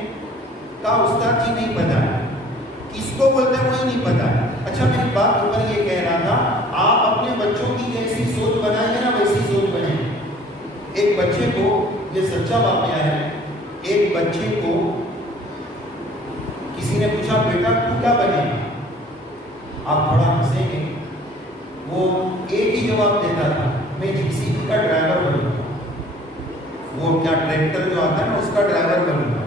کہا استاد جی نہیں پتا ہے۔ کس کو بولتے ہیں وہی نہیں پتا ہے۔ اچھا میں ایک بات اوپر یہ کہہ رہا تھا، آپ اپنے بچوں کی جیسی سوچ بنائیں گے نا ویسی سوچ بنیں۔ ایک بچے کو، یہ سچا واقعہ ہے، ایک بچے کو کسی نے پوچھا بیٹا تو کیا بنے گا؟ آپ تھوڑا ہنسیں گے، وہ ایک ہی جواب دیتا تھا، میں جی سی بی کا ڈرائیور بنوں گا۔ وہ کیا ٹریکٹر جو آتا ہے نا اس کا ڈرائیور بنوں گا۔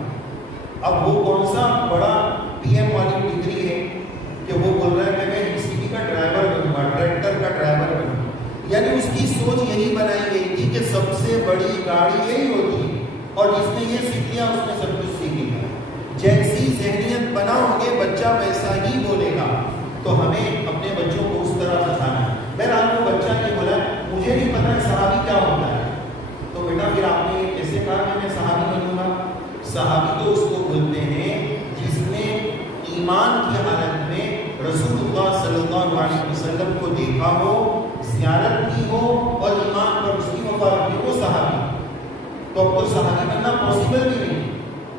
اب وہ کون سا بڑا پی ایم والی ڈگری ہے کہ وہ بول رہا ہے کہ میں جی سی بی کا ڈرائیور بنوں گا، ٹریکٹر کا ڈرائیور بنوں گا۔ یعنی اس کی سوچ یہی بنائی گئی تھی کہ سب سے بڑی گاڑی یہی ہوتی ہے، اور جس نے یہ سیکھ لیا اس نے سب کچھ سیکھ لیا۔ جیسی ذہنیت بناؤ گے بچہ ویسا ہی بولے گا۔ تو ہمیں اپنے بچوں کو اس طرح سکھانا ہے۔ بہرحال وہ بچہ نے بولا مجھے نہیں پتا صحابی کیا ہوتا ہے۔ تو بیٹا پھر آپ نے کیسے کہا کہ میں صحابی بنوں گا؟ صحابی تو اس کو بولتے ہیں جس نے ایمان کی حالت میں رسول اللہ صلی اللہ علیہ وسلم کو دیکھا ہو، زیارت کی ہو اور ایمان پر اس کی وفات کی، وہ صحابی۔ تو اب تو صحابی بننا پاسبل بھی نہیں،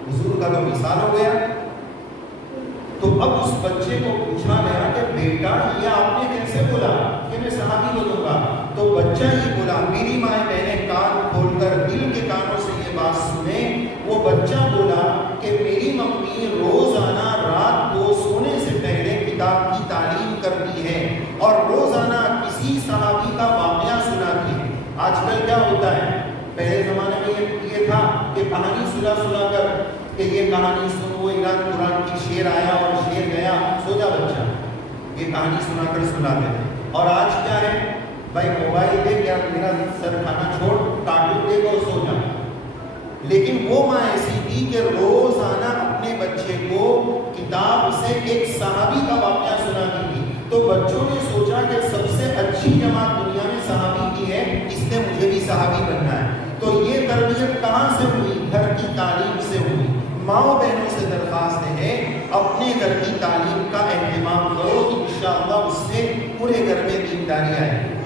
حضور کا تو مثال ہو گیا۔ تو اب اس بچے کو پوچھا گیا کہ بیٹا یہ آپ نے کیسے بولا کہ میں صحابی بنوں گا؟ تو بچہ یہ بولا، میری مائیں بہنیں کان کھول کر دل کے کانوں سے یہ بات سنیں، وہ بچہ بولا کہ میری ممی روزانہ رات کو سونے سے پہلے کتاب کی تعلیم کرتی ہے اور روزانہ کسی صحابی کا واقعہ سناتی ہے۔ آج کل کیا ہوتا ہے، پہلے زمانے میں یہ تھا کہ کہانی سنا کر کہ یہ کہانی سن، وہ قرآن کی شعر آیا اور شعر گیا، سو جا بچہ، یہ کہانی سنا کر سنا دیتے۔ اور آج کیا ہے، بھائی موبائل دے کیا میرا سر کھانا چھوڑ، کارٹون دیکھ اور سو جا۔ لیکن وہ ماں ایسی تھی کہ روزانہ اپنے بچے کو کتاب سے ایک صحابی کا واقعہ سناتی تھی۔ تو بچوں نے سوچا کہ سب سے اچھی جماعت دنیا میں صحابی کی ہے، اس لیے مجھے بھی صحابی بننا ہے۔ تو یہ تربیت کہاں سے ہوئی؟ گھر کی تعلیم سے ہوئی۔ ماؤں بہنوں سے درخواست ہے اپنے گھر کی تعلیم کا اہتمام کرو، انشاءاللہ اس سے پورے گھر میں دینداری آئے گی۔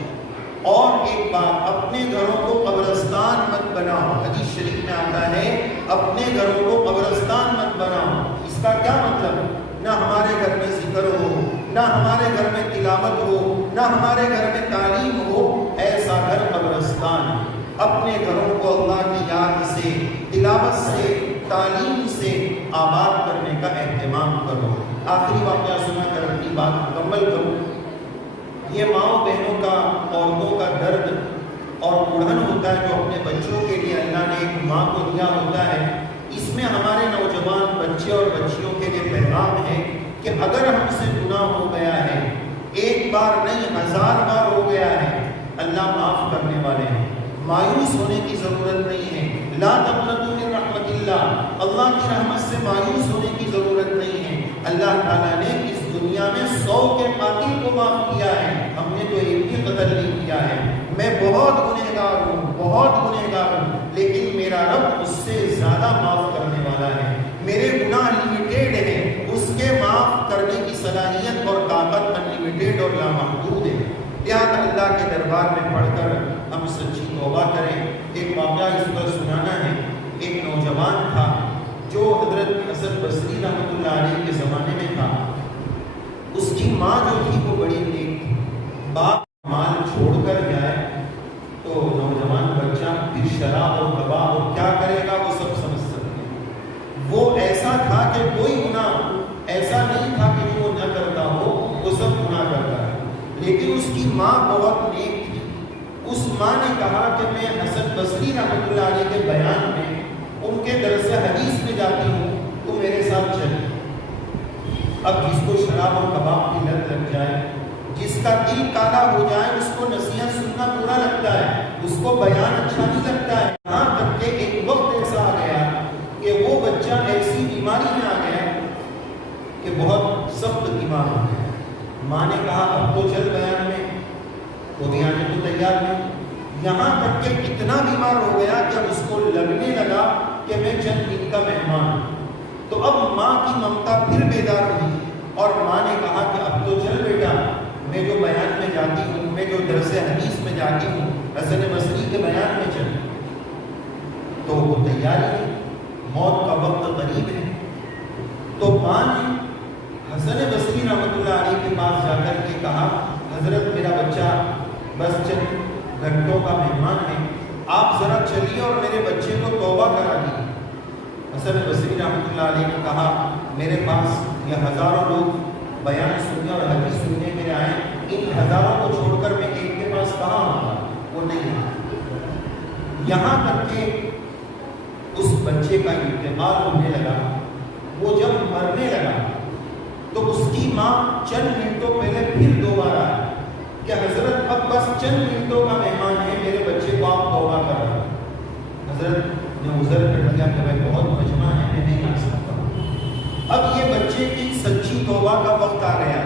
اور ایک بات، اپنے گھروں کو قبرستان مت بناؤ۔ حدیث شریف میں آتا ہے اپنے گھروں کو قبرستان مت بناؤ۔ اس کا کیا مطلب؟ نہ ہمارے گھر میں ذکر ہو، نہ ہمارے گھر میں تلاوت ہو، نہ ہمارے گھر میں تعلیم ہو، ایسا گھر قبرستان۔ اپنے گھروں کو اللہ کی یاد سے، تلاوت سے، تعلیم سے آباد کرنے کا اہتمام کرو۔ آخری واقعہ سنا کر اپنی بات مکمل کروں۔ یہ ماؤں بہنوں کا، عورتوں کا درد اور اڑھن ہوتا ہے جو اپنے بچوں کے لیے اللہ نے ایک ماں کو دیا ہوتا ہے۔ اس میں ہمارے نوجوان بچے اور بچیوں کے لیے پیغام ہے کہ اگر ہم سے گناہ ہو گیا ہے، ایک بار نہیں 1000 بار ہو گیا ہے، اللہ معاف کرنے والے ہیں، مایوس ہونے کی ضرورت نہیں ہے۔ لا تقنطوا من رحمت اللہ، اللہ کی رحمت سے مایوس ہونے کی ضرورت نہیں ہے۔ اللہ تعالیٰ نے اس دنیا میں 100 کے قاتل کو معاف کیا ہے، ہم نے تو ایک بھی قتل نہیں کیا ہے۔ میں بہت گنہگار ہوں، بہت گنہگار ہوں، لیکن میرا رب اس سے زیادہ معاف کرنے والا ہے۔ میرے گناہ لمیٹیڈ ہیں، اس کے معاف کرنے کی صلاحیت اور طاقت انلمیٹیڈ اور لامحدود ہے۔ لہٰذا اللہ کے دربار میں پڑھ کر ہم سچی توبہ کریں۔ ایک واقعہ اس پر سنانا ہے۔ ایک نوجوان تھا جو حضرت حسن بصری رحمۃ اللہ علیہ کے زمانے میں تھا۔ اس کی ماں جو تھی وہ بڑی نیک تھی۔ باپ مال چھوڑ کر جائے تو نوجوان بچہ پھر شراب اور تباہ اور کیا کرے گا وہ سب سمجھ سکتے ہیں۔ وہ ایسا تھا کہ کوئی گناہ ایسا نہیں تھا کہ جو وہ نہ کرتا ہو، وہ سب گناہ کرتا ہے، لیکن اس کی ماں بہت نیک تھی۔ اس ماں نے کہا کہ میں حسن بصری رحمۃ اللہ علیہ کے بیان میں ان کے درس حدیث میں جاتی ہوں، تو میرے ساتھ چل۔ اب جس کو شراب اور کباب کی لت لگ جائے، جس کا دل کالا ہو جائے، اس کو نصیحت سننا برا لگتا ہے، اس کو بیان اچھا نہیں لگتا ہے۔ یہاں تک کہ ایک وقت ایسا آ گیا کہ وہ بچہ ایسی بیماری میں آ گیا کہ بہت سخت بیمار ہو گیا۔ ماں نے کہا اب تو چل بیان میں، وہ بھی آنے کو تیار نہیں۔ یہاں تک کہ اتنا بیمار ہو گیا کہ اس کو لگنے لگا کہ میں چند دن کا مہمان ہوں۔ تو اب ماں کی ممتا پھر بیدار ہوئی اور ماں نے کہا کہ اب تو چل بیٹا، میں جو بیان میں جاتی ہوں، میں جو درس حدیث میں جاتی ہوں، حسن بصری کے بیان میں چل۔ تو وہ تیار ہے، موت کا وقت قریب ہے۔ تو ماں نے حسن بصری رحمۃ اللہ علیہ کے پاس جا کر کے کہا حضرت میرا بچہ بس چند گھنٹوں کا مہمان ہے، آپ ذرا چلیے اور میرے بچے کو توبہ کرا دیجیے۔ حسن بصری رحمۃ اللہ علیہ نے کہا میرے پاس یہ ہزاروں لوگ بیان سننے اور حدیث سننے کے آئے، ان ہزاروں کو چھوڑ کر میں ایک کے پاس کہاں آؤں؟ وہ نہیں ہے۔ یہاں تک کہ اس بچے کا انتقال ہونے لگا، وہ جب مرنے لگا تو اس کی ماں چند منٹوں پہلے پھر دوبارہ آئی کہ حضرت اب بس چند منٹوں کا مہمان ہے، میرے بچے کو آپ توبہ کر رہے۔ حضرت نے عذر کر دیا کہ میں بہت مجمع ہے، میں نہیں آ سکتا۔ اب یہ بچے کی سچی توبہ کا وقت آ گیا۔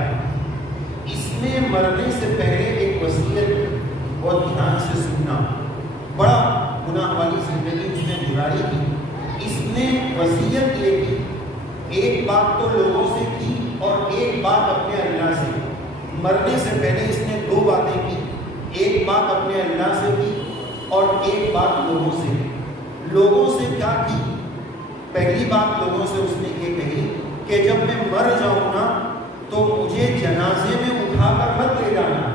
اس نے مرنے سے پہلے ایک وصیت بہت دھیان سے سننا، بڑا گناہ والی زندگی اس نے گزاری تھی۔ اس نے وصیت یہ کی، ایک بات تو لوگوں سے کی اور ایک بات اپنے اللہ سے کی۔ مرنے سے پہلے اس نے 2 باتیں کی، ایک بات اپنے اللہ سے کی اور ایک بات لوگوں سے کی۔ لوگوں سے کیا کی؟ پہلی بات لوگوں سے اس نے یہ کہی کہ جب میں مر جاؤں نا تو مجھے جنازے میں اٹھا کر مت لے جانا،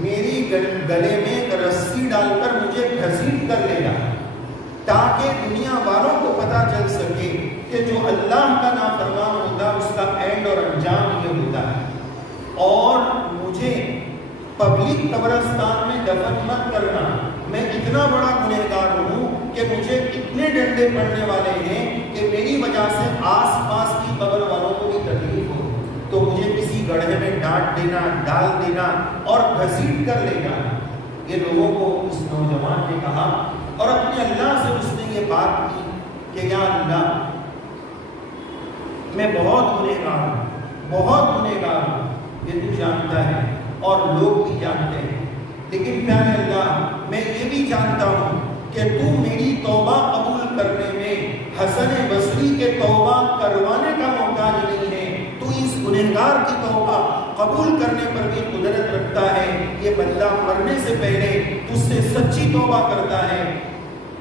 میری گلے میں ایک رسی ڈال کر مجھے گھسیٹ کر لے جانا، تاکہ دنیا والوں کو پتہ چل سکے کہ جو اللہ کا نافرمان ہوتا ہے اس کا اینڈ اور انجام یہ ہوتا ہے۔ اور مجھے پبلک قبرستان میں دفن مت کرنا، میں اتنا بڑا گنہگار ہوں کہ مجھے اتنے ڈنڈے پڑنے والے ہیں کہ میری وجہ سے آس پاس کی قبر والوں کو بھی تکلیف ہو، تو مجھے کسی گڑھے میں ڈانٹ دینا، ڈال دینا اور گھسیٹ کر لے جانا۔ یہ لوگوں کو اس نوجوان نے کہا اور اپنے اللہ سے اس نے یہ بات کی کہ یا اللہ میں بہت گنہگار ہوں، بہت گنہگار ہوں، یہ تو جانتا ہے اور لوگ بھی جانتے ہیں، لیکن پیارے اللہ میں یہ بھی جانتا ہوں کہ تو میری توبہ قبول کرنے میں حسن بصری کے توبہ کروانے کا محتاج نہیں ہے، تو اس گنہگار کی توبہ قبول کرنے پر بھی قدرت رکھتا ہے۔ یہ بندہ مرنے سے پہلے تجھ سے سچی توبہ کرتا ہے۔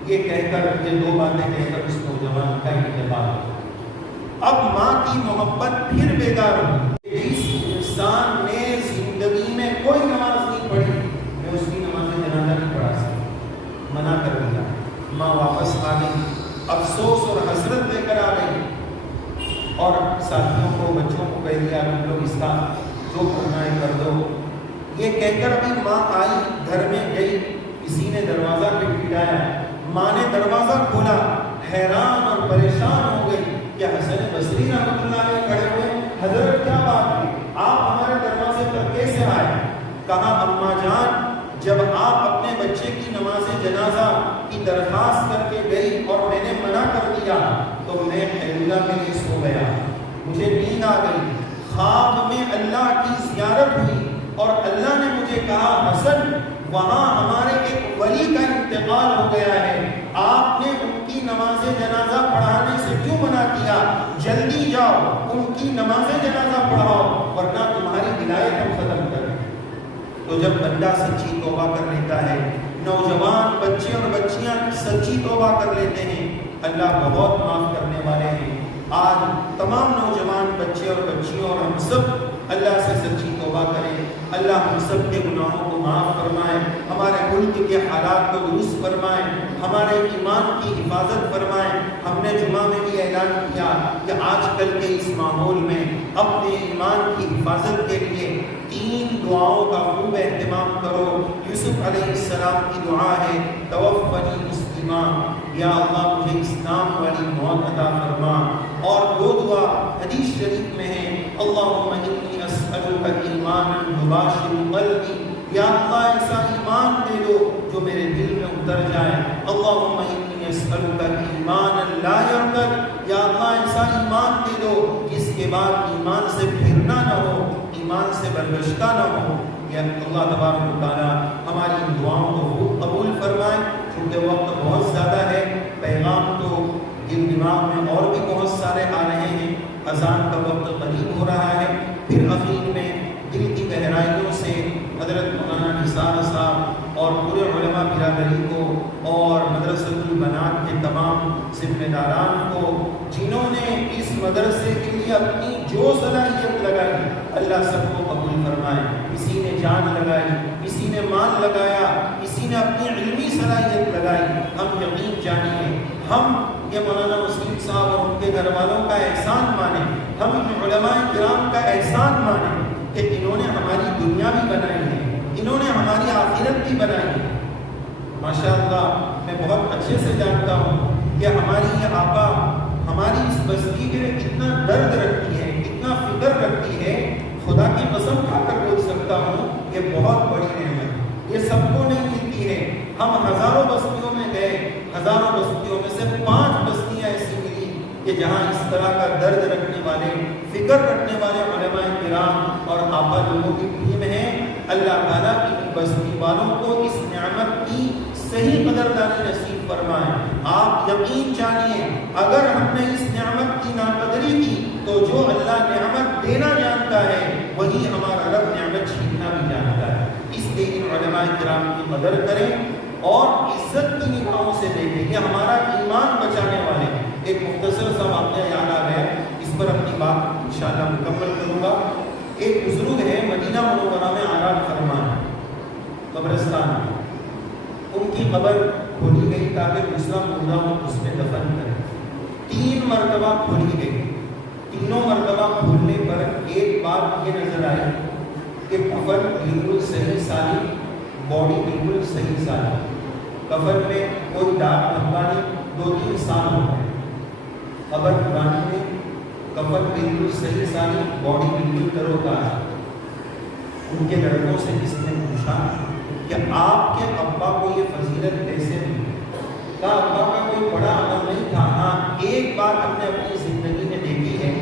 یہ کہہ کر یہ 2 باتیں کہہ کر اس نوجوان کا انتقال ہوا۔ اب ماں کی محبت پھر بیدار ہوئی۔ جس انسان نے زندگی میں کوئی نماز نہیں پڑھی، میں اس کی نماز جنازہ نہیں پڑھا سکتا، منع کر دیا۔ ماں واپس آ گئی، افسوس اور حسرت لے کر آ گئی اور ساتھیوں کو، بچوں کو کہہ دیا تم لوگ اس کا جو کرنا ہے کر دو۔ یہ کہہ کر ابھی ماں آئی، گھر میں گئی، کسی نے دروازہ کھٹکھٹایا، ماں نے دروازہ کھولا، حیران اور پریشان ہو گئی کہ حسن بصری رحمۃ اللہ علیہ کھڑے ہوئے۔ حضرت کیا بات ہے، آپ ہمارے دروازے پر کیسے آئے؟ کہا اماں جان جب آپ کی درخواست کر کے گئی اور میں نے منع کر دیا تو میں اللہ کے لیے سو گیا، مجھے نیند آ گئی، خواب میں اللہ کی زیارت ہوئی اور اللہ نے مجھے کہا حسن وہاں ہمارے ایک ولی کا انتقال ہو گیا ہے، آپ نے ان کی نماز جنازہ پڑھانے سے کیوں منع کیا؟ جلدی جاؤ ان کی نماز جنازہ پڑھاؤ ورنہ تمہاری ولایت ہم ختم کر دیں۔ تو جب بندہ سچی توبہ کر لیتا ہے، نوجوان بچے اور بچیاں سچی توبہ کر لیتے ہیں، اللہ بہت معاف کرنے والے ہیں۔ آج تمام نوجوان بچے اور بچیوں اور ہم سب اللہ سے سچی توبہ کریں، اللہ ہم سب کے گناہوں کو معاف فرمائے، ہمارے ملک کے حالات کو درست فرمائے، ہمارے ایمان کی حفاظت فرمائے۔ ہم نے جمعہ میں بھی اعلان کیا کہ آج کل کے اس ماحول میں اپنے ایمان کی حفاظت کے لیے 3 دعاؤں کا خوب اہتمام کرو۔ یوسف علیہ السلام کی دعا ہے توفنی مسلما، یا اللہ مجھے اسلام والی موت عطا فرما، اور 2 دعا حدیث شریف میں ہے اللہم انی اسألک ایمانا یباشر قلبی، یا اللہ ایسا ایمان دے دو جو میرے دل میں اتر جائے، اللہم انی اسألک ایمانا لا یرتد، یا اللہ ایسا ایمان دے دو جس کے بعد ایمان سے پھرنا نہ ہو، ایمان سے برگشتہ نہ ہو۔ یا اللہ تبارک و تعالیٰ ہماری ان دعاؤں کو خوب قبول فرمائے۔ چونکہ وقت بہت زیادہ ہے، پیغام تو دل دماغ میں اور بھی بہت سارے آ رہے ہیں، اذان کا وقت قریب ہو رہا ہے۔ پھر اخیر میں دل کی گہرائیوں سے حضرت مولانا نثار صاحب اور پورے علماء برادری کو اور مدرسۃ البنات کے تمام ذمہ داران کو جنہوں نے اس مدرسے کے لیے اپنی جو صلاحیت لگائی، اللہ سب کو قبول فرمائے۔ کسی نے جان لگائی، کسی نے مال لگایا، کسی نے اپنی علمی صلاحیت لگائی، ہم یقین جانیے ہم یہ مولانا وسیم صاحب اور ان کے گھر والوں کا احسان مانیں، ہم ان علماء کرام کا احسان مانیں کہ انہوں نے ہماری دنیا بھی بنائی ہے، انہوں نے ہماری آخرت بھی بنائی ہے۔ ماشاءاللہ میں بہت اچھے سے جانتا ہوں کہ ہماری یہ آقا ہماری اس بستی کے لیے کتنا درد رکھتی ہے، کتنا فکر رکھتی ہے، خدا کی قسم کھا کر بول سکتا ہوں یہ بہت بڑی نعمت، یہ سب کو نہیں ملتی ہے۔ ہم ہزاروں بستیوں میں گئے، ہزاروں بستیوں میں سے 5 بستیاں ایسی ملی کہ جہاں اس طرح کا درد رکھنے والے، فکر رکھنے والے علماء کرام اور آبا لوگوں کی ٹیم ہے۔ اللہ تعالیٰ کی بستی والوں کو اس نعمت کی صحیح قدردانی نصیب فرمائے۔ آپ یقین جانیے اگر ہم نے اس نعمت کی ناقدری کی تو جو اللہ نعمت دینا جانتا ہے وہی ہمارا رب نعمت چھیننا بھی جانتا ہے۔ اس لیے ان علماء کرام کی قدر کریں اور عزت کی نگاہوں سے دیکھیں، یہ ہمارا ایمان بچانے والے۔ ایک مختصر سا واقعہ یاد آ گیا، اس پر اپنی بات انشاءاللہ مکمل کروں گا۔ ایک بزرگ ہے مدینہ منورہ میں آرام فرما ہے، قبرستان میں، ان کی قبر کھولی گئی تاکہ دوسرا مردہ اس میں دفن کرے۔ 3 مرتبہ کھولی گئی، تینوں مرتبہ کھولنے پر ایک بات یہ نظر آئی کہ کفن بالکل صحیح سالم، باڈی بالکل صحیح سالم، کفن میں کوئی داغ دھبا نہیں۔ 2-3 سال ہو گئے قبر پرانی میں، کفن بالکل صحیح سالم، باڈی بالکل تروتازہ۔ ان کے لڑکوں سے کسی نے پوچھا کہ آپ کے ابا کو یہ فضیلت کیسے ملی؟ کہا ابا کا کوئی بڑا عمل نہیں تھا، ہاں ایک بات ہم نے اپنی زندگی میں دیکھی ہے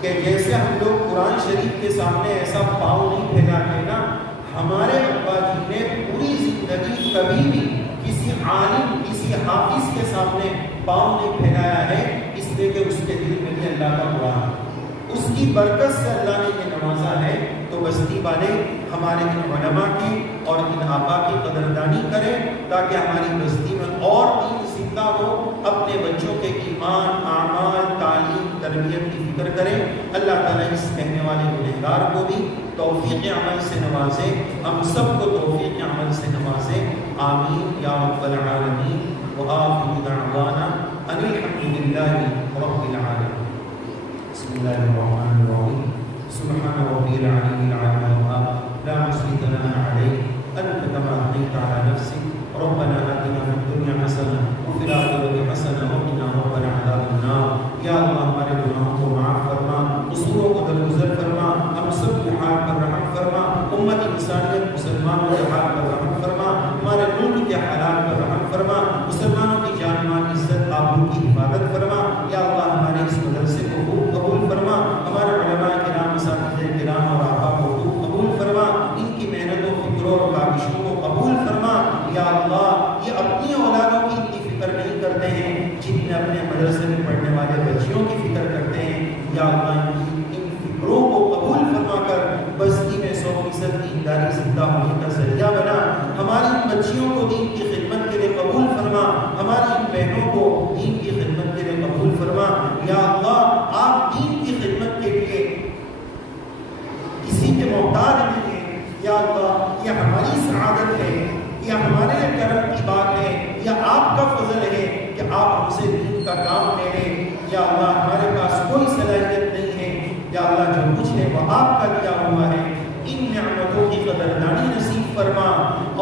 کہ جیسے ہم لوگ قرآن شریف کے سامنے ایسا پاؤں نہیں پھیلاتے نا، ہمارے ابا جی نے پوری زندگی کبھی بھی کسی عالم، کسی حافظ کے سامنے پاؤں نہیں پھیلایا ہے، اس لیے کہ اس کے دل میں بھی اللہ کا قرآن، اس کی برکت سے اللہ نے یہ نوازا ہے۔ تو بستی والے ہمارے ان علماء کی اور ان آبا کی قدردانی کریں تاکہ ہماری بستی میں اور دین زندہ ہو۔ اپنے بچوں کے ایمان، اعمال، تعلیم، تربیت کی فکر کریں۔ اللہ تعالیٰ اس کہنے والے گنہگار کو بھی توفیق عمل سے نوازے، ہم سب کو توفیق عمل سے نوازے، آمین یا رب العالمین۔ وآخر دعوانا ان الحمد للہ رب العالمین۔ بسم اللہ الرحمن الرحیم۔ سبحان ربی العلی العظیم لا مثل ثناء علیک انت کما اثنیت علی نفسک ربنا آتنا فی الدنیا حسنہ وفی الآخرۃ حسنہ وقنا عذاب النار۔ یا اللہ ہمارے گناہوں کو معاف فرما، قصوروں کو درگزر فرما، ہم سب کے حال پر رحم فرما، امت انسانیت مسلمانوں کے حال پر رحم فرما، ہمارے ملک کے حالات پر رحم فرما، مسلمانوں مسلمانوں کی جان مال عزت آبرو کی حفاظت فرما یا اللہ ہمارے اس مدرسے کو خوب قبول فرما ہمارے علماء کرام اساتذہ کرام اور آقا کو خوب قبول فرما ان کی محنت و فکروں اور کاوشوں کو قبول فرما یا اللہ یہ اپنی اولادوں کی اتنی فکر نہیں کرتے ہیں جتنے اپنے مدرسے میں پڑھنے والے بچیوں کی فکر کرتے ہیں یا اللہ ان فکروں کو قبول فرما کر بستی میں 100% دینداری زندہ ہونے کا ذریعہ بنا ہماری ان بچیوں کو دین کی خدمت کے لیے قبول فرما ہماری ان بہنوں کو دین کی خدمت کے لیے قبول فرما یا اللہ آپ دین کی خدمت کے لیے کسی کے محتاج نہیں ہیں یا اللہ یہ ہماری سعادت ہے یا ہمارے کرم کی بات ہے یا آپ کا فضل ہے کہ آپ ہم سے دین کا کام لے لیں یا اللہ ہمارے پاس کوئی صلاحیت نہیں ہے یا اللہ جو کچھ ہے وہ آپ کا دیا ہوا ہے ان نعمتوں کی قدردانی نصیب فرما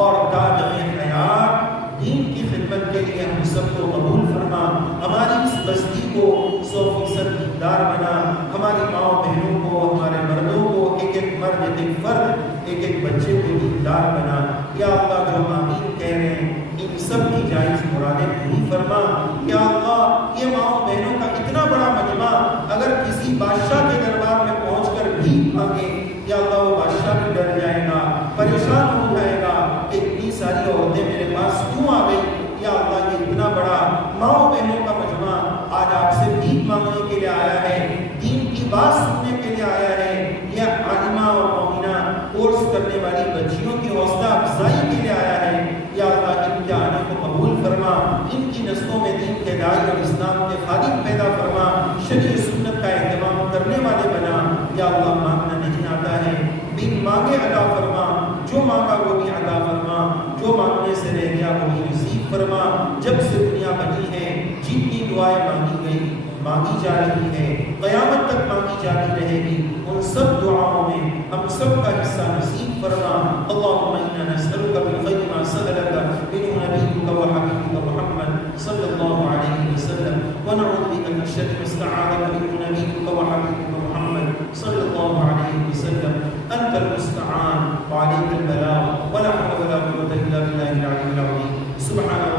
اور دادم حیات دین کی خدمت کے لیے ہم سب کو قبول فرما ہماری اس بستی کو 100% دیندار بنا ہماری ماں بہنوں کو ہمارے مردوں کو ایک ایک مرد ایک فرد ایک ایک بچے کو دیندار بنا یا اللہ جو آمین کہہ رہے ہیں ان سب کی جائز مرادیں پوری فرما یا اللہ یہ ماں بہنوں کا اتنا بڑا مجمع اگر کسی بادشاہ کے دربار میں پہنچ کر بھیک مانگے یا اللہ وہ بادشاہ بھی ڈر جائے گا پریشان ہو جائے گا کہ اتنی ساری عورتیں میرے پاس کیوں آ گئی یا اللہ یہ اتنا بڑا ماں بہنوں کا مجمع آج آپ سے بھیک مانگنے کے لیے آیا ہے دین کی بات سننے کے لیے آیا ہے یہ عالمہ اور مومنہ کورس کرنے والی بچیوں کی حوصلہ افزائی کے لیے آیا ہے یا اللہ ان کے آنے کو قبول فرما ان کی نسلوں میں دین کے داعی اور اسلام کے خادم پیدا فرما شریع سنت کا اہتمام کرنے والے بنا یا اللہ مانگنا نہیں آتا ہے بن مانگے عطا فرما جو مانگا وہ بھی عطا فرما جو مانگنے سے رہ گیا وہ بھی نصیب فرما جب سے دنیا بنی ہے جتنی دعائیں مانگی گئی مانگی جا رہی ہے قیامت تک مانگی جاتی رہے گی ان سب دعاؤں میں ہم سب کا حصہ نصیب فرما اللهم انا نسألك من خير ما سألك منه نبيك وحبيبك محمد صلى الله عليه وسلم ونعوذ بك من شر ما استعاذك منه نبيك وحبيبك محمد صلى الله عليه وسلم انت المستعان وعليك البلاغ ولا حول ولا قوة الا بالله العلي العظيم سبحان